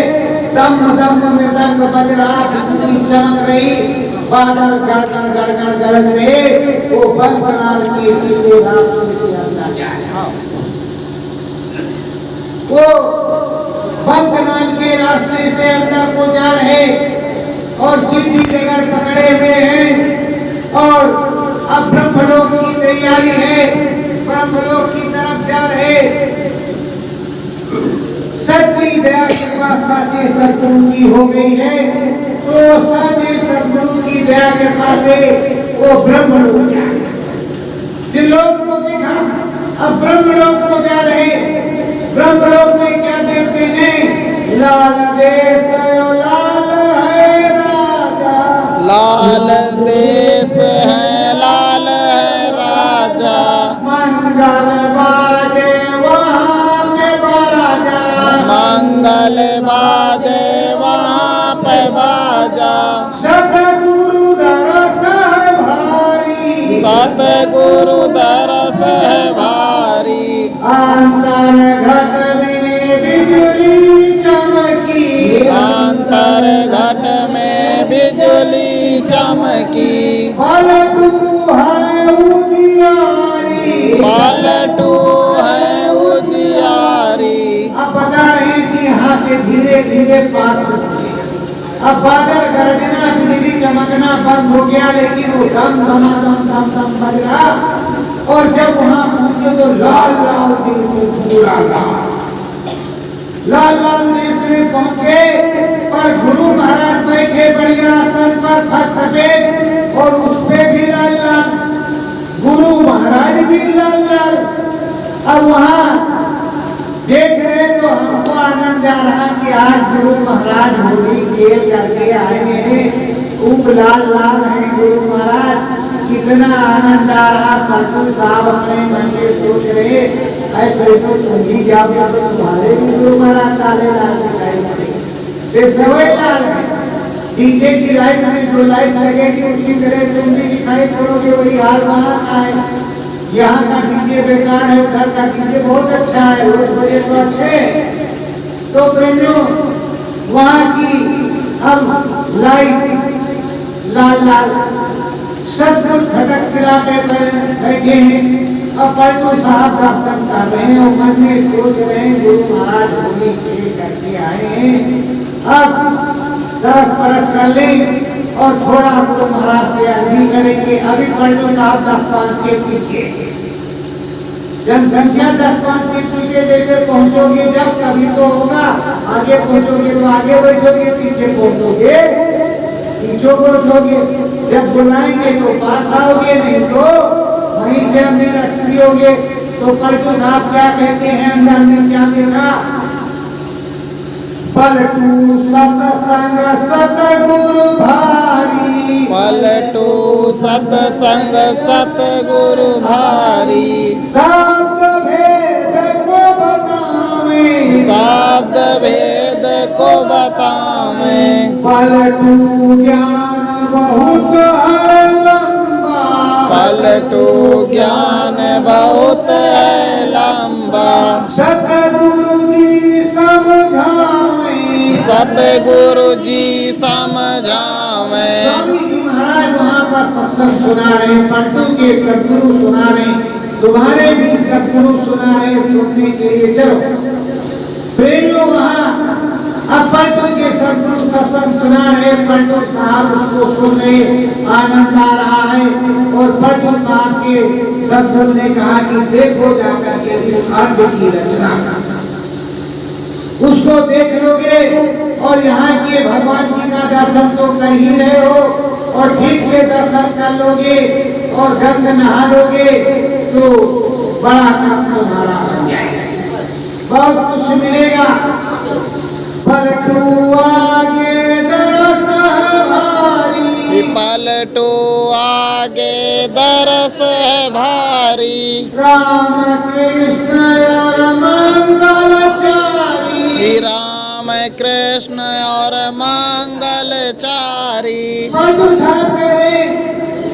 दम दम मृदंग बज रहा, बिजली चमक रही, बादल गड़गड़ गड़गड़ गरज रहे, वो बंद कनाल के सीधे रास्ते से अंदर जा रहा, वो बंद कनाल के रास्ते से अंदर को जा रहे और सीधी जगह पकड़े हुए हैं और अब ब्रह्मलोक की तैयारी है, ब्रह्मलोक की तरफ जा रहे। सच्ची दया कृपा साचे सदगुरु की हो गई है, तो साचे सदगुरु की दया कृपा से वो ब्रह्मलोक जा रहे, त्रिलोक को देखा, अब ब्रह्मलोक को जा रहे। ब्रह्मलोक में क्या देखते हैं, लाल देश लाल है राजा, लाल देश है लाल है राजा, मंगल बाजे वहाँ पे बाजा, मंगल बाजे वहाँ पे बाजा, सतगुरु दरस है भारी, सतगुरु दरस है भारी, अंतर घट में बिजली चमकी, अंतर घट में बिजली चमकी, पलटू है उजियारी, पलटू है उजियारी। अब बता रहे हैं कि यहाँ से धीरे धीरे पास होते। अब बादल गरजना बिजली चमकना बंद हो गया, लेकिन वो दम दम बज रहा और जब वहाँ पहुंचे तो लाल लाल पूरा लाल लाल देश में पहुंच गए। पर गुरु महाराज बैठे बढ़िया आसन पर फट सफेद और उस पे भी लाल लाल, गुरु महाराज भी लाल लाल। अब वहाँ देख रहे तो हमको आनंद आ रहा कि आज गुरु महाराज होली के करके आए हैं, खूब लाल लाल है गुरु महाराज, कितना आनंद आ रहा। पलटू साहब अपने मन में सोच रहे ऐसे तो तुम भी जाओगे तो तुम्हारे भी गुरु महाराज काले लाल दिखाई पड़ेंगे, सवै लाल है। डीजे की लाइट में जो लाइट लगेगी उसी तरह तुम भी दिखाई पड़ोगे, वही हाल वहाँ का है। यहाँ का डीजे बेकार है, उधर का डीजे बहुत अच्छा है, रोज बजे तो अच्छे। तो प्रेमियों वहाँ की अब लाइट लाल लाल, सदगुरु खटक शिला पे बैठे हैं। अब पलटू साहब दर्शन कर रहे हैं, मन में सोच रहे हैं गुरु महाराज होली खेल करके आए हैं, अब दरस परस कर लें और थोड़ा गुरु महाराज से अर्जी करेंगे। अभी पलटू साहब 10-5 के पीछे जनसंख्या 10-5 के पीछे लेकर पहुंचोगे जब कभी तो होगा, आगे पहुंचोगे तो आगे बैठोगे, पीछे पहुंचोगे पीछे पहुंचोगे। जब बुलाएंगे तो पास आओगे, नहीं तो वहीं से हमने रस्ती होगे। तो पलटू साहब क्या कहते हैं, अंदर में क्या देखा, पलटू सतसंग सतगुरु भारी, पलटू सतसंग सतगुरु भारी, शब्द भेद को बतावे, शब्द भेद को बतावे, पलटू ज्ञान बहुत है लंबा, पलटू ज्ञान बहुत है लंबा, सतगुरु जी समझावे, सतगुरु जी समझावे। स्वामी जी महाराज वहाँ पर सत्संग सुना रहे, पलटू के सतगुरु सुना रहे, तुम्हारे भी सतगुरु सुना रहे, सुनने के लिए चलो प्रेमियों। वहाँ अब पलटू के सतगुरु सत्संग सुना रहे, पलटू साहब उसको सुन रहे, आनंद आ रहा है। और पलटू साहब के सतगुरु ने कहा कि देखो जाकर के इस अर्थ की रचना, उसको देख लोगे और यहाँ के भगवान जी का दर्शन तो कर ही रहे हो, और ठीक से दर्शन कर लोगे और गंग नहा लोगे तो बड़ा काम तुम्हारा बन जाएगा, बहुत कुछ मिलेगा। पलटू आगे दरस है भारी, पलटू आगे दरस है भारी, राम कृष्ण और मंगलचारी, राम कृष्ण और मंगलचारी। पलटू साहब कह रहे,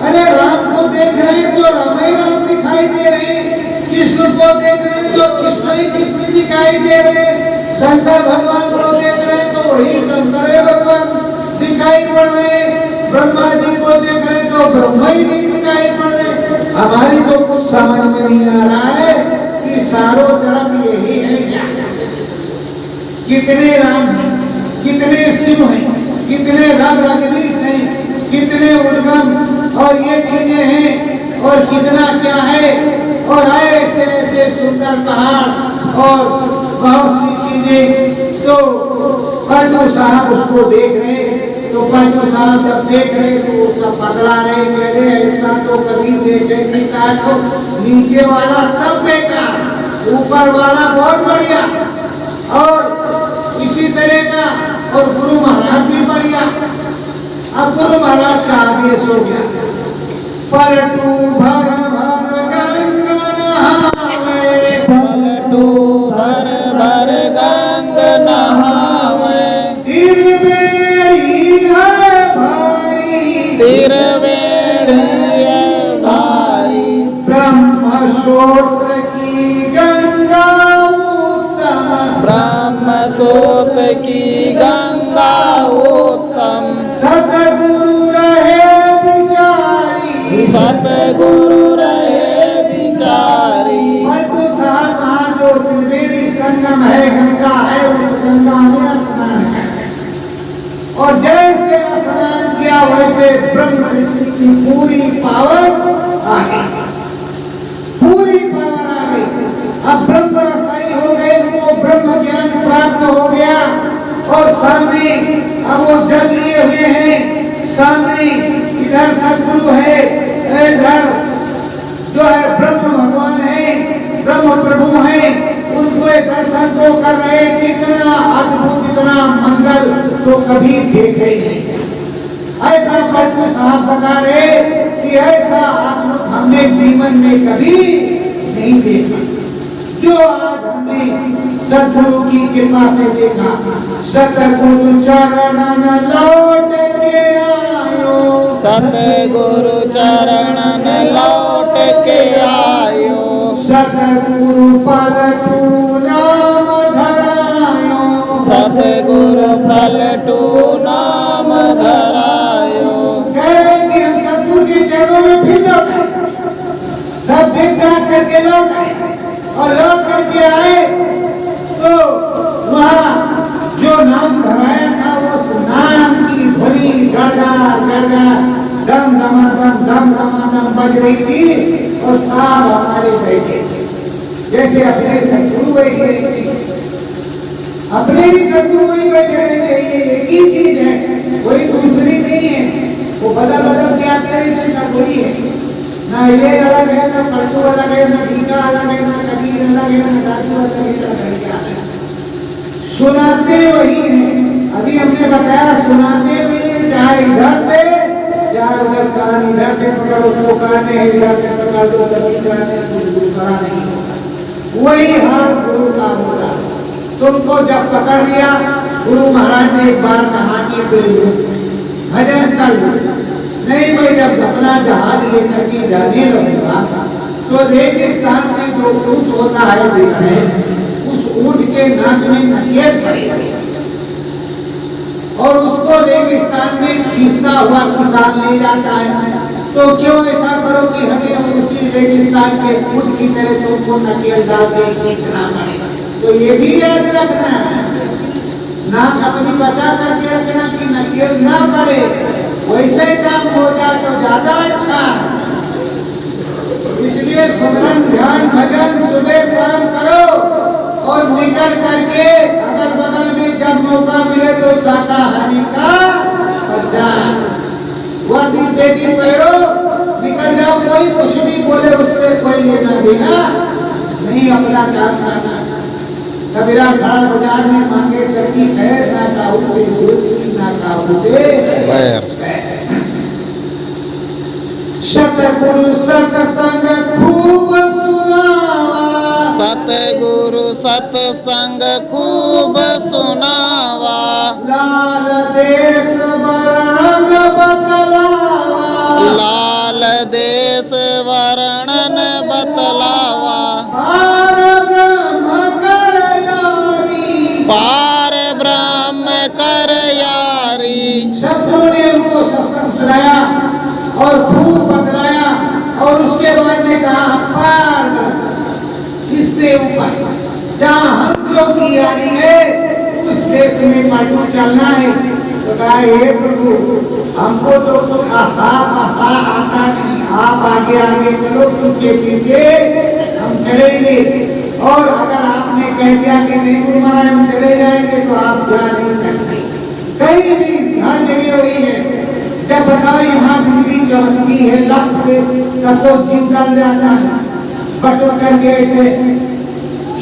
अरे राम को देख रहे हैं तो राम ही राम दिखाई दे रहे हैं, कृष्ण को देख रहे हैं तो कृष्ण ही कृष्ण दिखाई दे रहे हैं, शंकर भगवान को देख रहे हैं तो वही शंकर भगवान दिखाई पड़ रहे हैं, ब्रह्मा जी को देख रहे हैं तो ब्रह्मा ही नहीं दिखाई पड़ रहे। हमारी तो कुछ समझ में नहीं आ रहा है कि सारों तरफ यही है क्या, कितने राम हैं, कितने शिव हैं, कितने रग रजनीश हैं, कितने उद्गम और ये चीजें हैं, और कितना क्या है, और ऐसे ऐसे सुंदर पहाड़ और बहुत सी चीजें। तो पलटू साहब उसको देख रहे, तो पलटू साहब जब देख रहे तो उसका पकड़ा रहे, कह रहे ऐसा तो कभी देखे नहीं, कहा तो नीचे वाला सब बेकार, ऊपर वाला बहुत बढ़िया, और इसी तरह का, और गुरु महाराज भी बढ़िया। अब गुरु महाराज का आदेश हो गया, पलटू भर भर गंगा नहावे, पलटू भर भर गंग नहावे, त्रिवेणी है भारी, त्रिवेणी है भारी, ब्रह्मसूत्र की गंगा उत्तम, ब्रह्मसूत्र की गंगा उत्तम, सतगुरु रहे विचारी, सतगुरु रहे विचारी। पलटू साहब वहाँ जो त्रिवेणी संगम है, गंगा है, उस गंगा में स्नान करते, और जैसे स्नान किया वैसे ब्रह्म ऋषि की पूरी पावर आ गई, पूरी पावर आ गई। अब ब्रह्म रसाई हो गए, वो ब्रह्म ज्ञान प्राप्त हो गया, और सामने अब वो जल लिए हुए हैं, सामने इधर सदगुरु है, इधर जो है ब्रह्म भगवान है, ब्रह्म प्रभु है, उनको दर्शन को कर रहे। कितना अद्भुत, इतना मंगल तो कभी देखे ही नहीं। ऐसा पलटू साहब बता रहे कि ऐसा अद्भुत हमने जीवन में कभी नहीं देखा, जो आज हमने सतगुरु की कृपा से देखा। सतगुरु चरणन लौट के आयो, सतगुरु चरणन लौट के आयो, सतगुरु पलटू नाम धरायो, सतगुरु पलटू नाम धरायो। कह रहे कि हम सतगुरु के चरणों में फिर लौटे, सब देख दाख करके लौट आए, और लौट करके आए तो वहाँ जो नाम धराया था उस नाम की ध्वनि गड़गड़ गड़गड़ दम दमादम बज रही थी, और साहब हमारे बैठे थे। में सदगुरु बैठे रहेंगे, अपने भी सदगुरु वही बैठे रहते हैं। ये एक ही चीज है, कोई दूसरी नहीं है। वो बदल बदल के आते रहते, सब वही है। ना ये अलग है, ना पलटू अलग है, ना भीका अलग है, ना कबीर अलग है, ना दादू अलग है। सुनाते वही है। अभी हमने बताया सुनाते वही है, चाहे इधर से चाहे उधर कान इधर से पकड़ उसको कान है, इधर से पकड़ दो कभी कान है, दूसरा नहीं होगा। वही हाल गुरु का होगा। तुमको जब पकड़ लिया, गुरु महाराज ने एक बार कहानी भजन कर नहीं, मैं जब अपना जहाज लेकर के जाने लगूंगा तो रेगिस्तान में जो ऊंट होता है देखने, उस ऊंट के नाक में नकेल पड़ेगा और उसको रेगिस्तान में खींचता हुआ किसान ले जाता है। तो क्यों ऐसा करो कि हमें उसी रेगिस्तान के ऊंट की तरह तुमको नकेल डाल के खींचना पड़ेगा। तो ये भी याद रखना है, नाक अपनी बचा करके रखना कि नकेल ना पड़े। वैसे काम हो जाए तो ज्यादा अच्छा। इसलिए सुमरन ध्यान भजन सुबह शाम करो और निकल करके अगल बगल में जब मौका मिले तो शाकाहारी का प्रचार, वर्दी बेटी पैरो निकल जाओ। कोई कुछ भी बोले उससे कोई लेना देना नहीं, अपना काम करना। कबीरा खड़ा बाजार में मांगे सकी खैर, ना काहू से दोस्ती ना काहू से। सतगुरु सत्संग खूब सुनावा, सतगुरु सत्संग खूब सुनावा, लाल देश वर्णन बतलावा, लाल देश वर्णन बतलावा, पार ब्रह्म कर यारी, पार ब्रह्म कर यारी। सतगुरु ने उनको सत्संग सुनाया और खूब बतलाया और उसके बाद में कहा पार इससे ऊपर जहाँ हम लोग की यारी है उस देश में पलटू चलना है। तो कहा हे प्रभु, हमको तो कुछ आता नहीं, आप आगे आगे चलो, पीछे पीछे हम चलेंगे। और अगर आपने कह दिया कि नहीं गुरु महाराज हम चले जाएंगे तो आप जा नहीं सकते। कहीं भी हर जगह वही है। जब बताओ यहाँ बिजली चमकती है, लप से कसो जीव डाल जाता है बटो करके ऐसे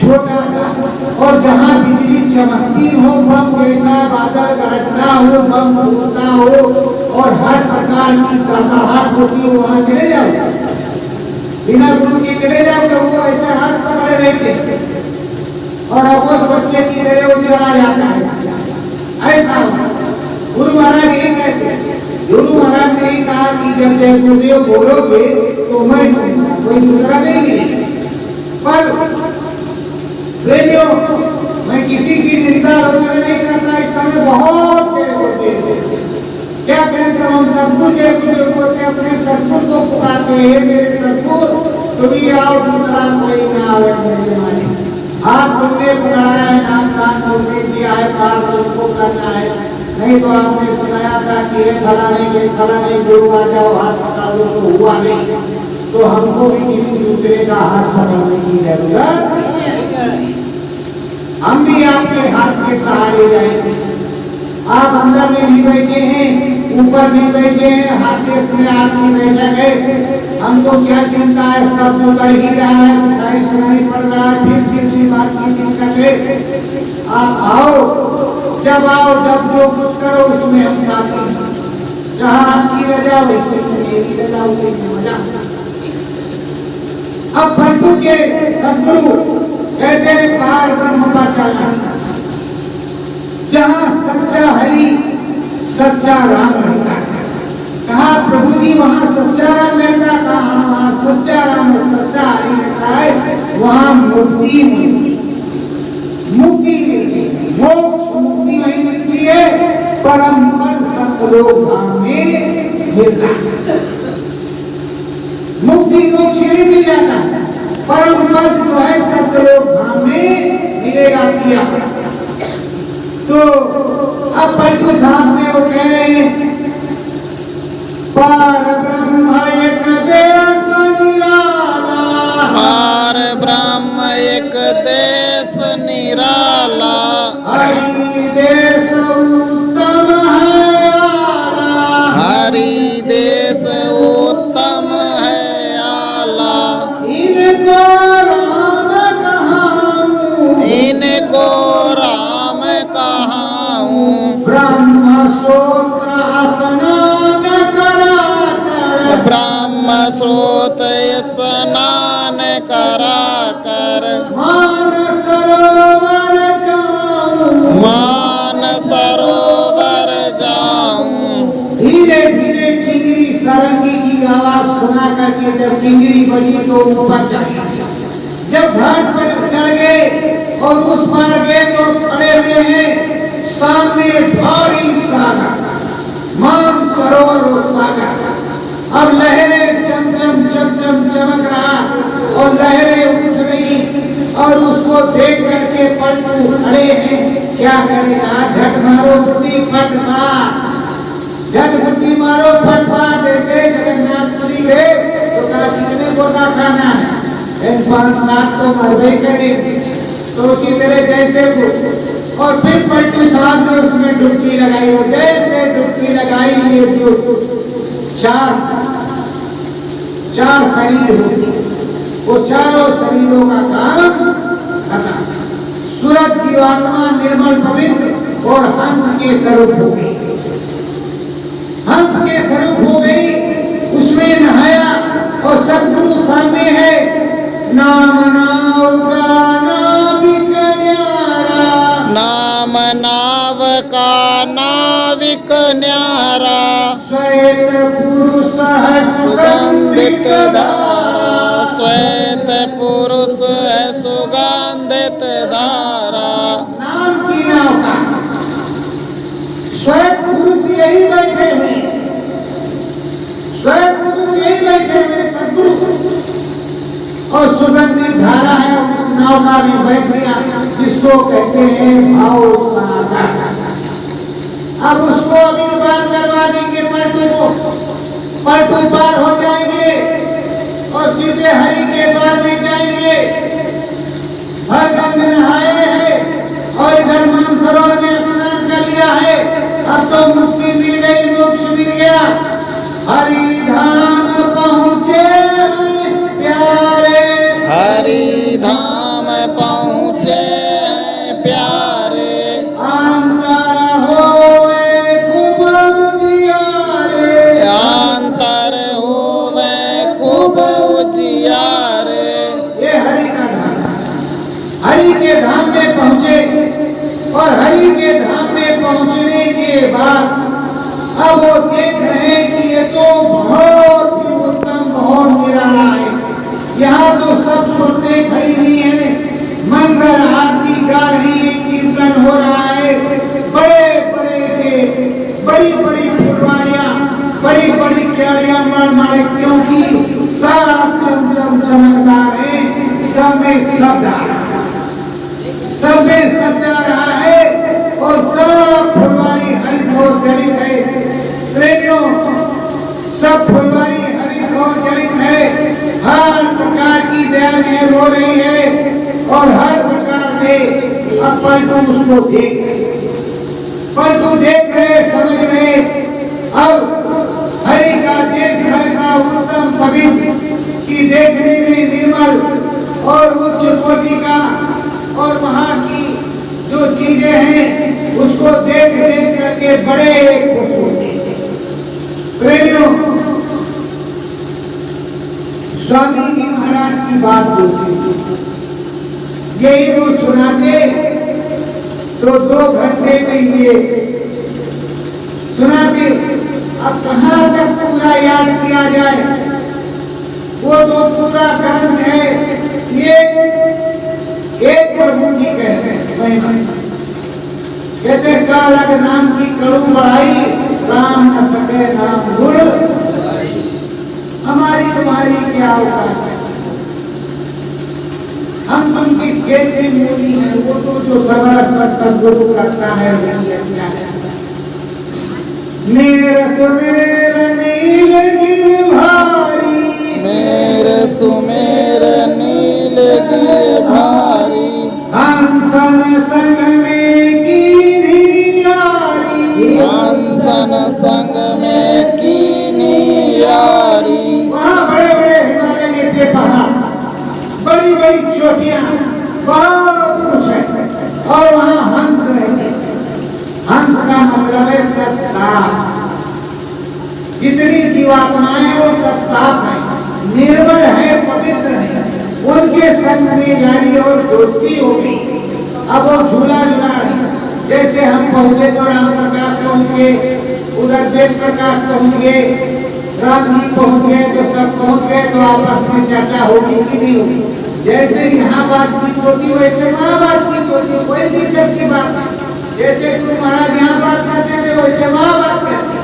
छोटा सा, और जहाँ बिजली चमकती हो, बम जैसा बादल गरजता हो, बम फूटता हो और हर प्रकार की कड़कड़ाहट होती हो, वहाँ चले जाओ। बिना गुरु के चले जाओ तो वो ऐसे हाथ पकड़े रहते और अब उस बच्चे की तरह वो चला जाता है। ऐसा गुरु महाराज यही कहते हैं। गुरु महाराज ने कहा कि जब जय गुरुदेव बोलोगे तो मैं कोई दूसरा नहीं मिलेगा। पर प्रेमियों, मैं किसी की निंदा वगैरह नहीं करता। इस समय बहुत होते हैं, क्या करें तो हम सदगुरु जय गुरुदेव बोलते अपने सदगुरु को पुकारते हैं, मेरे सदगुरु तुम ही आओ, दूसरा कोई ना आवे मेरे मालिक। हाथ तुमने पकड़ाया है, नाम कान तुमने दिया है, पार तुमको करना है। नहीं तो आपने सुनाया था कि फलाने गुरु आ जाओ, हाथ पकड़ा लो, तो हुआ नहीं। तो हमको भी किसी दूसरे का हाथ पकड़ने की जरूरत नहीं। हम भी आपके हाथ के सहारे जाएंगे। आप अंदर में भी बैठे हैं, ऊपर भी बैठे हैं, हाथ देश में आपकी बैठक है। हमको क्या चिंता है, सब उतर ही रहा है, दिखाई सुनाई पड़ रहा है, फिर किसी बात की दिक्कत है। आप आओ, जब आओ, जब जो कुछ करो उसमें हम साथ हैं। जहाँ आपकी रजा वैसे मेरी रजा, उसी में मजा। अब पलटू के सदगुरु कहते हैं पार ब्रह्म पर चलना। जहाँ सच्चा हरि सच्चा राम रहता है, कहा प्रभु जी वहाँ सच्चा राम रहता, कहा वहाँ सच्चा राम सच्चा हरि रहता है, वहाँ मुक्ति मिलती है, मोक्ष मुक्ति नहीं मिलती है, परम पद सतलोक धाम में मिलता है। मुक्ति मोक्ष नहीं मिल जाता, परम पद जो है सतलोक धाम में मिलेगा किया। तो अब पलटू साहब से वो कह रहे हैं पार ब्रह्म एक देश निराला, पार ब्रह्म एक स्रोत स्नान करा कर मानसरोवर जाऊं, मानसरोवर जाऊं। धीरे धीरे किंगरी सारंगी की आवाज सुना करके जब किंगरी बजी तो ऊपर चढ़, जब घाट पर चढ़ गए और उस पार गए तो खड़े हुए हैं सामने भारी सागर, मानसरोवर वो सागर। अब लहरें चमचम चमचम चमक रहा और लहरें उठ रही और उसको देख करके पलटू खड़े हैं। क्या करेगा? झट मारो बुद्धि फटफाट, झट बुद्धि मारो फटफाट। जैसे जगन्नाथपुरी गए तो कहा कितने गोता खाना है, 5-7 तो मरबे करे। तो उसी तरह जैसे और फिर पलटू साहब ने उसमें डुबकी लगाई और जैसे डुबकी लगाई ये जो चार शरीर होते, वो चारों शरीरों का काम खत्म। सूरज की आत्मा निर्मल पवित्र और हंस के स्वरूप हो गई, हंस के स्वरूप हो गई, उसमें नहाया और सदगुरु सामने है। नाम नाव का नाविक न्यारा, नाम नाव का नाविक न्यारा, श्वेत पुरुष है सुगंधित धारा, श्वेत पुरुष है सुगंधित धारा। नाम की नाव का श्वेत पुरुष यही बैठे हुए, श्वेत पुरुष यही बैठे हुए सदगुरु, और सुगंधित धारा है उस नाव का भी बैठ गया, जिसको कहते हैं भाव सागर। अब उसको अभी पार करवा देंगे, पलटू को, पलटू पार हो जाएंगे और सीधे हरि के द्वार में जाएंगे। हर गंग नहाए हैं और इधर मानसरोवर में स्नान कर लिया है। अब तो मुक्ति मिल गई, मोक्ष मिल गया। हरि धाम पहुँचे प्यारे, हरि धाम पहुँचे हैं प्यारे, अंतर होए खूब उजियारे, अंतर होवे खूब उजियारे। ये हरि का धाम, हरि के धाम में पहुँचे और हरि के धाम में पहुँचने के बाद अब वो देख रहे हैं कि ये तो बहुत ही उत्तम, बहुत निराला है। यहाँ तो सब सुरतें खड़ी हुई हैं, मंगल आरती गा रही है, कीर्तन हो रहा है, बड़े बड़े बड़ी बड़ी फुलवारियाँ, बड़ी बड़ी क्यारियाँ मड़मड़े, क्योंकि सब चमचम चमकदार है, सब में सब जा रहा है, सब में सब जा रहा है और सब फुलवारी हरित और जड़ित है। प्रेमियों, सब फुलवारी हरित और जड़ित है, हर प्रकार की दया में हो रही है और हर प्रकार से अब पलटू उसको देख रहे, पलटू देख रहे, समझ रहे। अब हरि का देश ऐसा उत्तम पवित्र की देखने में निर्मल और उच्च कोटि का और वहाँ की जो चीजें हैं उसको देख देख करके बड़े खुश होते हैं। प्रेमियों, स्वामी जी महाराज की बात दूसरी, यही वो सुनाते तो 2 घंटे में ये सुनाते। अब कहाँ तक पूरा याद किया जाए, वो तो पूरा ग्रंथ है। ये एक प्रभु जी कहते हैं, कहते कालक नाम की कड़ू बढ़ाई, राम न सके नाम गुण, हमारी तुम्हारी क्या औकात है, हम तुम किस खेत में मूली है। वो तो जो सदगुरु करता है वही अच्छा है। मेरे सुमेर नीलगिरि भारी, मेरे सुमेर नीलगिरि भारी, हंसन संग में कीनी यारी, हंसन संग में कीनी यारी। वहाँ बड़े बड़े हिमालय जैसे पहाड़, बड़ी बड़ी चोटियां, बहुत कुछ है और वहाँ हंस रहते। हंस का मतलब है सब साफ, जितनी जीवात्माएं वो सब साफ है। निर्मल है, पवित्र है, उनके संग में यारी और दोस्ती होगी। अब वो झूला झूला रहे, जैसे हम पहुंचे तो राम प्रकाश पहुंचे, उधर वेद प्रकाश पहुंचे, राम जी पहुंच गए तो सब पहुंच गए, तो आपस में चर्चा होगी कि नहीं होगी। जैसे यहाँ बातचीत होती वैसे वहाँ बातचीत होती, कोई दिक्कत की बात नहीं। जैसे गुरु महाराज यहाँ बात करते थे वैसे वहाँ बात करते,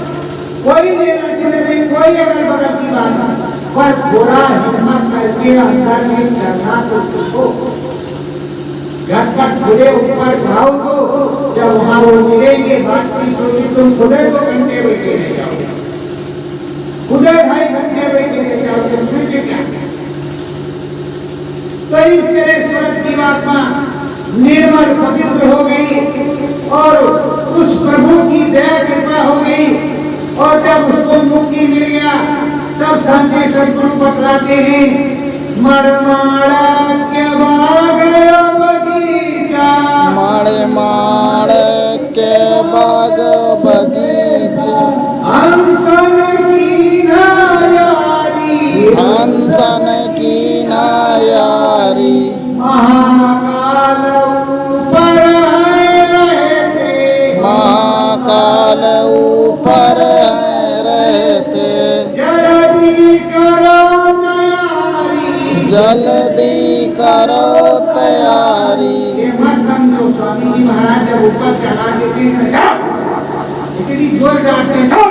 कोई लेना देना नहीं, कोई अगर बगल की बात नहीं, पर थोड़ा हिम्मत करके अंदर में चलना तो सीखो। झटपट खुले ऊपर भाव दो, जब वहाँ वो मिलेंगे बातचीत होगी, तुम खुले 2 घंटे बैठे रह जाओगे, खुले 2.5 घंटे बैठे रह जाओगे, मुझे क्या। तो इस तरह सूरत की आत्मा निर्मल पवित्र हो गई और उस प्रभु की दया कृपा हो गई। और जब उसको मुक्ति मिल गया तब सांचे सदगुरु बतलाते हैं, मड़माड़ा के बाग बगीचा, मड़माड़ के बाग बगीचा, हंसन की नायारी, हंसन की नायारी, महाकाल ऊपर रहते, महाकाल ऊपर रहते, जल्दी करो तैयारी, जल्दी करो तैयारी। ये मत समझो स्वामी जी महाराज जब ऊपर चढ़ा देते हैं, जाओ, इतनी जोर डांटते हैं, जाओ,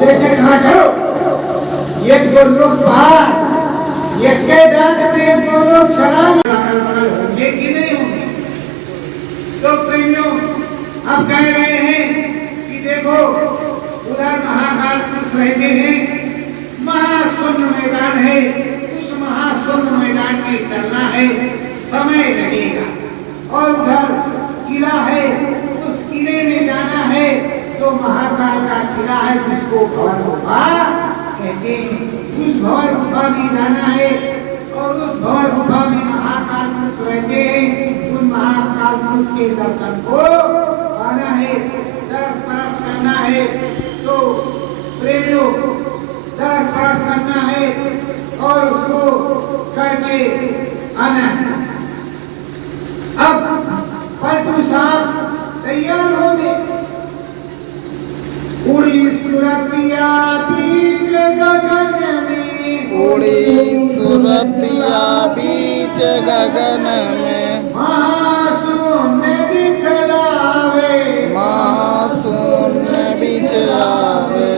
जैसे कहा चलो, ये 2 लोग बाहर, ये के डांट में 2 लोग छलांग होंगे कि नहीं होंगे। तो प्रेमियों हम कह रहे हैं कि देखो उधर महाकाल पुरुष रहते हैं, महाशून्य मैदान है, उस महाशून्य मैदान में चलना है, समय लगेगा। और उधर किला है, उस किले में जाना है, तो महाकाल का किला है जिसको भंवर गुफा कहते हैं, उस भंवर गुफा में जाना है। और उस भंवर गुफा में महाकाल पुरुष रहते हैं, उन महाकाल पुरुष के दर्शन को आना है, दर्श परस करना है। तो प्रेमियों दर्श परस करना है और उसको करके आना है। अब पलटू साहब तैयार होंगे, उड़ी सुरतिया बीच गगन में, उड़ी सुरतिया बीच गगन में, महाशून्य दिखलावे, महाशून्य बीच आवे।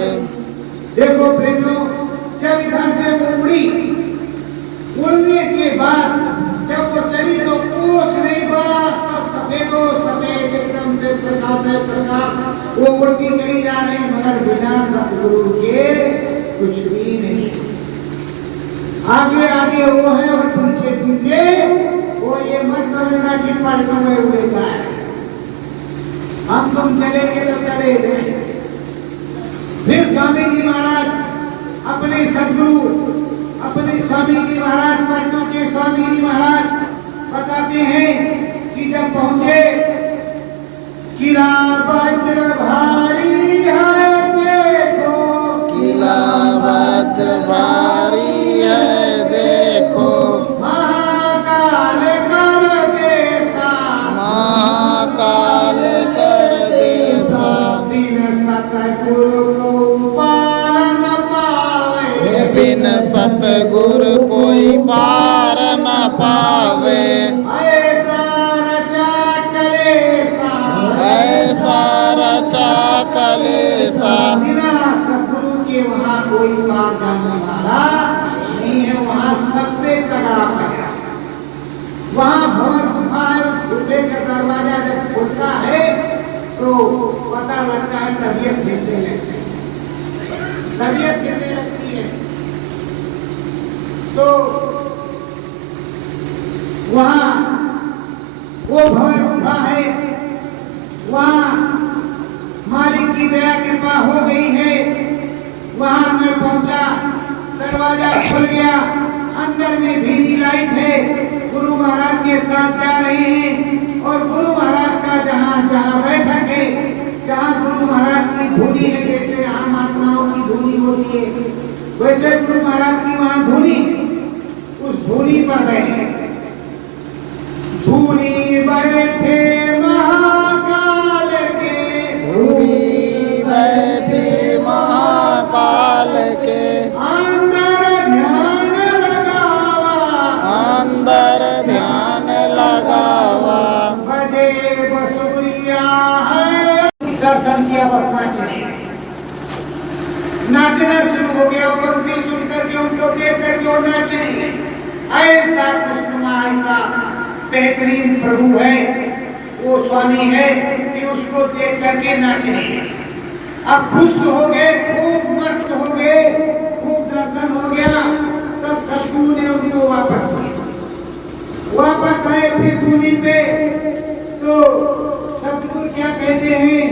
देखो प्रेमियों जब इधर से वो उड़ी, उड़ने के बाद जब वो चली तो कुछ नहीं, बस सब सफेदो सफेद एकदम से प्रकाश है प्रकाश, वो उड़ती चली जा रही, मगर बिना सतगुरु के कुछ भी नहीं। आगे आगे वो है और पीछे पीछे वो, ये मत समझना कि पलटों में उड़े जाए, हम तुम चलेंगे तो चले जाएंगे। फिर स्वामी जी महाराज अपने सदगुरु, अपने स्वामी जी महाराज, पलटों के स्वामी जी महाराज बताते हैं कि जब पहुंचे, किला वज्र भारी है देखो, किला वज्र भारी है देखो, महाकाल कर देसा, महाकाल कर देसा, बिन सतगुरु को पार न पावे, बिन सतगुरु कोई पार न पावे। ऐसा रचा कलेसा, ऐसा रचा कलेसा, बिना सतगुरु के वहाँ कोई पार जाने वाला नहीं है, वहाँ सबसे तगड़ा पहरा। वहाँ भंवर गुफा है, गुफे का दरवाजा जब खुलता है तो पता लगता है तबीयत हिलने लगती है, तबीयत हिलने लगती है। तो वहाँ वो भंवर गुफा है, वहाँ मालिक की दया कृपा हो गई है। वहाँ मैं पहुंचा, दरवाजा खुल गया, अंदर में भी लाइट है, गुरु महाराज के साथ जा रहे हैं। और गुरु महाराज का जहाँ जहाँ बैठक है, जहाँ गुरु महाराज की धुनी है, जैसे आम आत्माओं की धुनी होती है, वैसे गुरु महाराज की वहाँ धुनी नाचना शुरू हो गया और बंसी सुन करके उनको देख करके वो नाचने। ऐसा खुशनुमा ऐसा बेहतरीन प्रभु है, वो स्वामी है कि उसको देख करके नाचने। अब खुश हो गए, खूब मस्त हो गए, खूब दर्शन हो गया, तब सतगुरु ने उनको वापस आए फिर धूनी पे। तो सतगुरु क्या कहते हैं,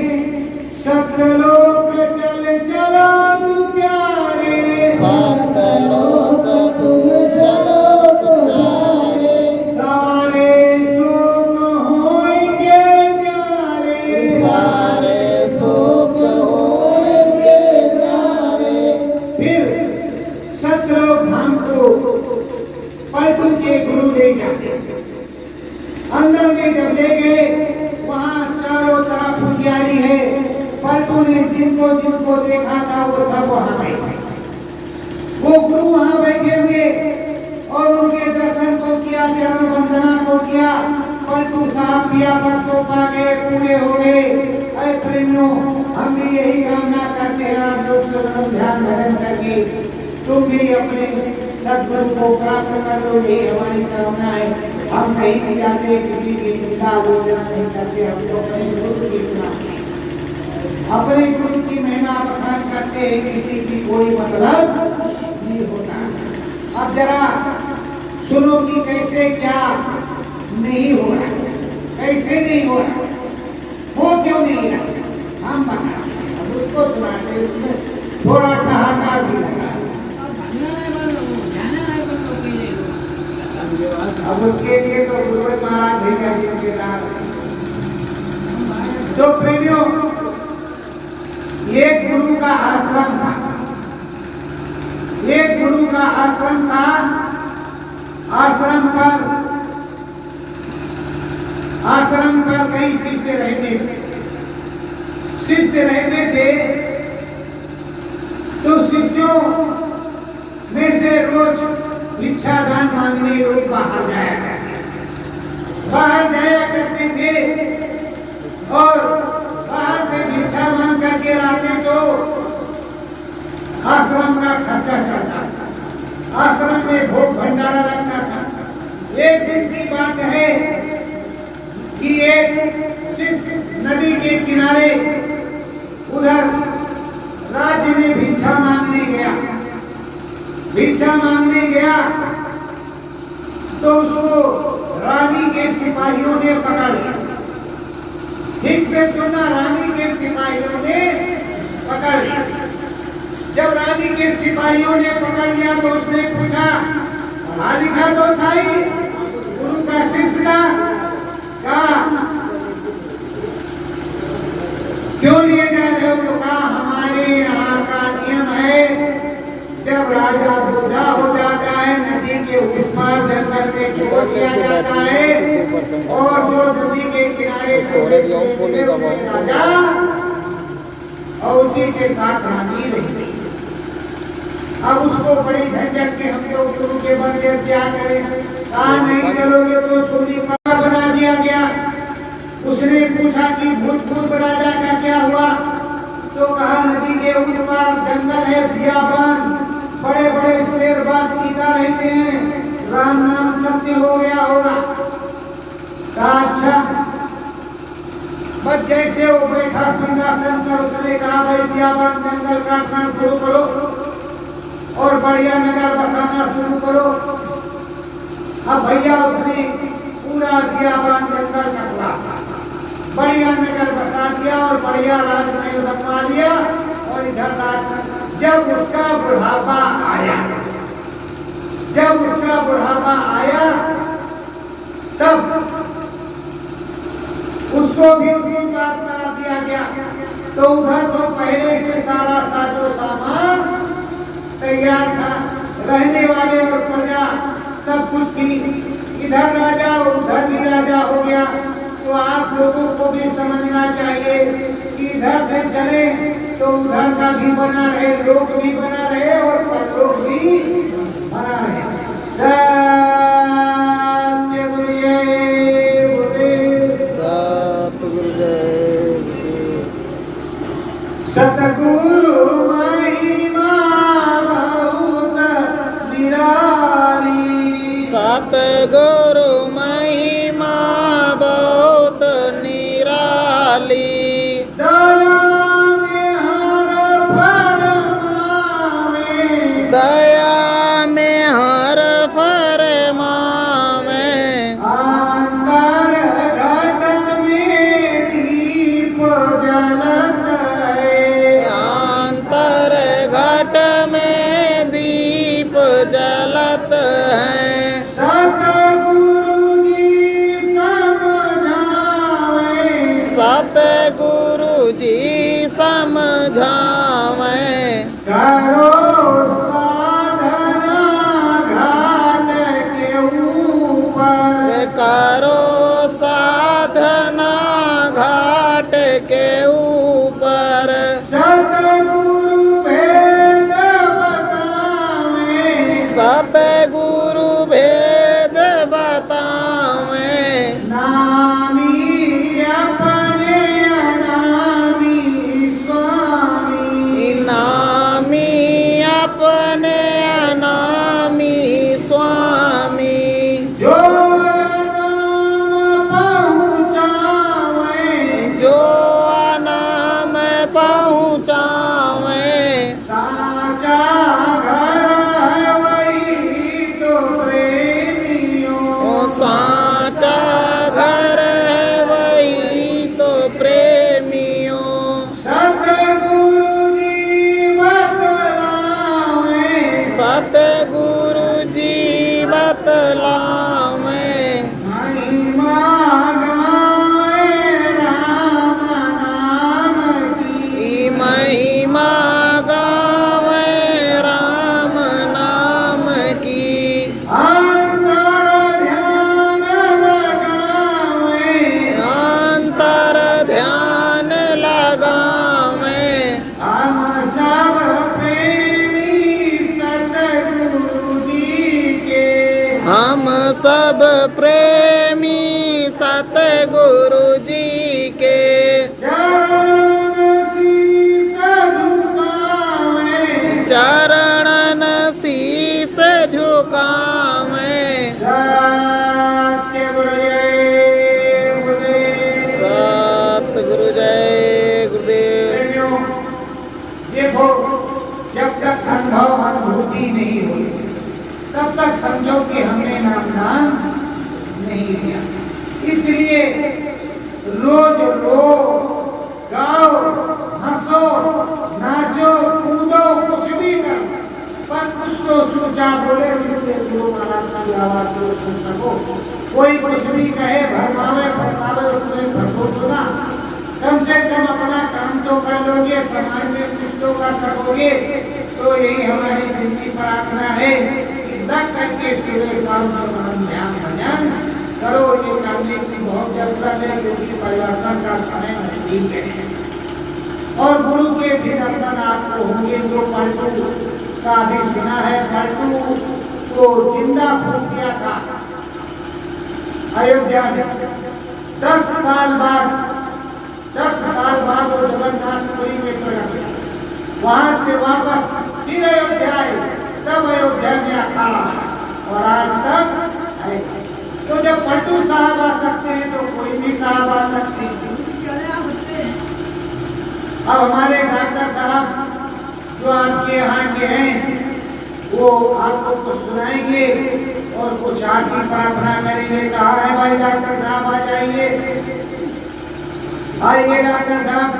सतलोक चल चला तू प्यारे, सतलोक तुम चलो प्यारे, सारे सुख होंगे प्यारे, सारे सुख होंगे प्यारे। फिर सतलोक धाम को पलटू के गुरु ले जाते। अंदर में जब ले गए, वहाँ चारों तरफ पुजारी है। पलटू ने जिनको देखा था वो सब वहाँ बैठे, वो गुरु वहाँ बैठे हुए और उनके दर्शन को किया, चरण वंदना को किया। पलटू साहब पिया भक्तों पा गए, पूरे हो गए। अरे प्रेमियों, हम भी यही कामना करते हैं, आप लोग सब ध्यान धारण करके तुम भी अपने सद्गुरु को प्राप्त कर लो, यही हमारी कामना है। हम कहीं भी जाते, किसी की चिंता आलोचना नहीं करते, हम तो अपने गुरु की सुनाते, अपने गुरु की महिमा बखान करते हैं, किसी की कोई मतलब नहीं होता। अब जरा सुनो कि कैसे क्या नहीं हो रहा, कैसे नहीं हो रहा, वो क्यों नहीं रहा, हम बताते हैं। अब उसको सुनाते, उसमें थोड़ा ठहाका भी लगा। अब उसके लिए तो गुरुवर महाराज भेजा जिनके साथ। तो प्रेमियों, ये गुरु का आश्रम था, ये गुरु का आश्रम था। आश्रम पर कई शिष्य रहते थे। तो शिष्यों में से रोज भिक्षा दान मांगने लोग बाहर जाया करते थे और बाहर से भिक्षा मांग करके लाते तो आश्रम का खर्चा चलता था, आश्रम में भोग भंडारा लगता था। एक दिन की बात है कि एक शिष्य नदी के किनारे उधर राज्य में भिक्षा मांगने गया तो उसको रानी के सिपाहियों ने पकड़ लिया। ठीक से सुनना, रानी के सिपाहियों ने पकड़ लिया। जब रानी के सिपाहियों ने पकड़ लिया तो उसने पूछा, पढ़ा लिखा तो था ही, गुरु का शिष्य का, क्यों लिए जा रहे हो? तो कहा, हमारे यहाँ का नियम है, जब राजा बूढ़ा हो जाता है, नदी के उस पार जंगल में छोड़ दिया जाता है और जो नदी के किनारे राजा और उसी के साथ रानी रहती। अब उसको बड़ी झंझट के हम लोग गुरु के बंदे क्या करें, कहा नहीं चलोगे तो सूली पर बना दिया गया। उसने पूछा कि भूत राजा का क्या हुआ? तो कहा, नदी के उस पार जंगल है, बियाबान, बड़े बड़े शेर बाग चीता रहते हैं, राम नाम सत्य हो गया होगा। कहा अच्छा। बस जैसे वो बैठा सिंहासन पर, उसने कहा, भाई बियाबान जंगल काटना शुरू करो और बढ़िया नगर बसाना शुरू करो। अब भैया उसने पूरा बियाबान जंगल कटवा, बढ़िया नगर बसा दिया और बढ़िया राजमहल बनवा लिया। और इधर जब उसका बुढ़ापा आया तब उसको भी उसी बात कर दिया गया। तो उधर तो पहले से सारा साजो सामान तैयार था, रहने वाले और प्रजा सब कुछ थी। इधर राजा और उधर भी राजा हो गया। तो आप लोगों को भी समझना चाहिए कि इधर से चले तो उधर का भी बना रहे, लोक भी बना रहे और परलोक भी बना रहे। सतगुरु महिमा सतगुरु जी समझावे करो साधना घाट के ऊपर, करो साधना घाट के ऊपर सतगुरु भेद बतावे, सतगुरु भेद बतावे नामी अपने अनामी स्वामी, नामी अपने अनामी स्वामी जो नाम पहुँचावे, जो नाम पहुँचावे साचा घर है वही तो प्रेमियों, ओ साचा घर है वही तो प्रेमियों सतगुरु जी बतलावे, सतगुरु जी बतलावे महिमा गावे राम नाम की, महिमा गावे राम नाम की अंतर ध्यान लगावे, अंतर ध्यान लगावे हम सब प्रेमी सतगुरु जी के, हम सब प्रेमी सतगुरु जी के चरण शीस झुकावे, चरणन शीस झुकावे सत्य गुरुदेव गुरुदेव। सतगुरु जय गुरुदेव। प्रेमियों, देखो जब तक अनुभव अनुभूति नहीं हुई तब तक समझो कि हमने नामदान नहीं लिया। इसलिए रोज रो गाओ हंसो नाचो कूदो कुछ भी करो, पर कुछ तो चुपचाप बोले जिससे गुरु महाराज की आवाज को सुन सको। कोई कुछ भी कहे भरमावे फंसावे उसमें फंसो तो ना, कम से कम अपना काम तो कर लोगे, समाज में कुछ तो कर सकोगे। तो यही हमारी विनती प्रार्थना है कि लग करके सुबह शाम को ध्यान भजन करो। ये करने की बहुत जरूरत है क्योंकि परिवर्तन का समय नजदीक है और गुरु के भी दर्शन आपको होंगे। जो पलटू का भी सुना है, पलटू को जिंदा फूक दिया था अयोध्या में 10 साल बाद, 10 साल बाद वो जगन्नाथपुरी में प्रकट हुआ। वहां से वापस फिर अयोध्या आए, तब अयोध्या में अखाड़ा और आज तक है। तो जब पलटू साहब आ सकते हैं तो कोई भी साहब आ सकते हैं। अब हमारे डॉक्टर साहब जो आपके यहाँ के हैं वो आपको कुछ सुनाएंगे और कुछ आरती प्रार्थना करेंगे। कहा है भाई डॉक्टर साहब आ जाइए, आइए डॉक्टर साहब।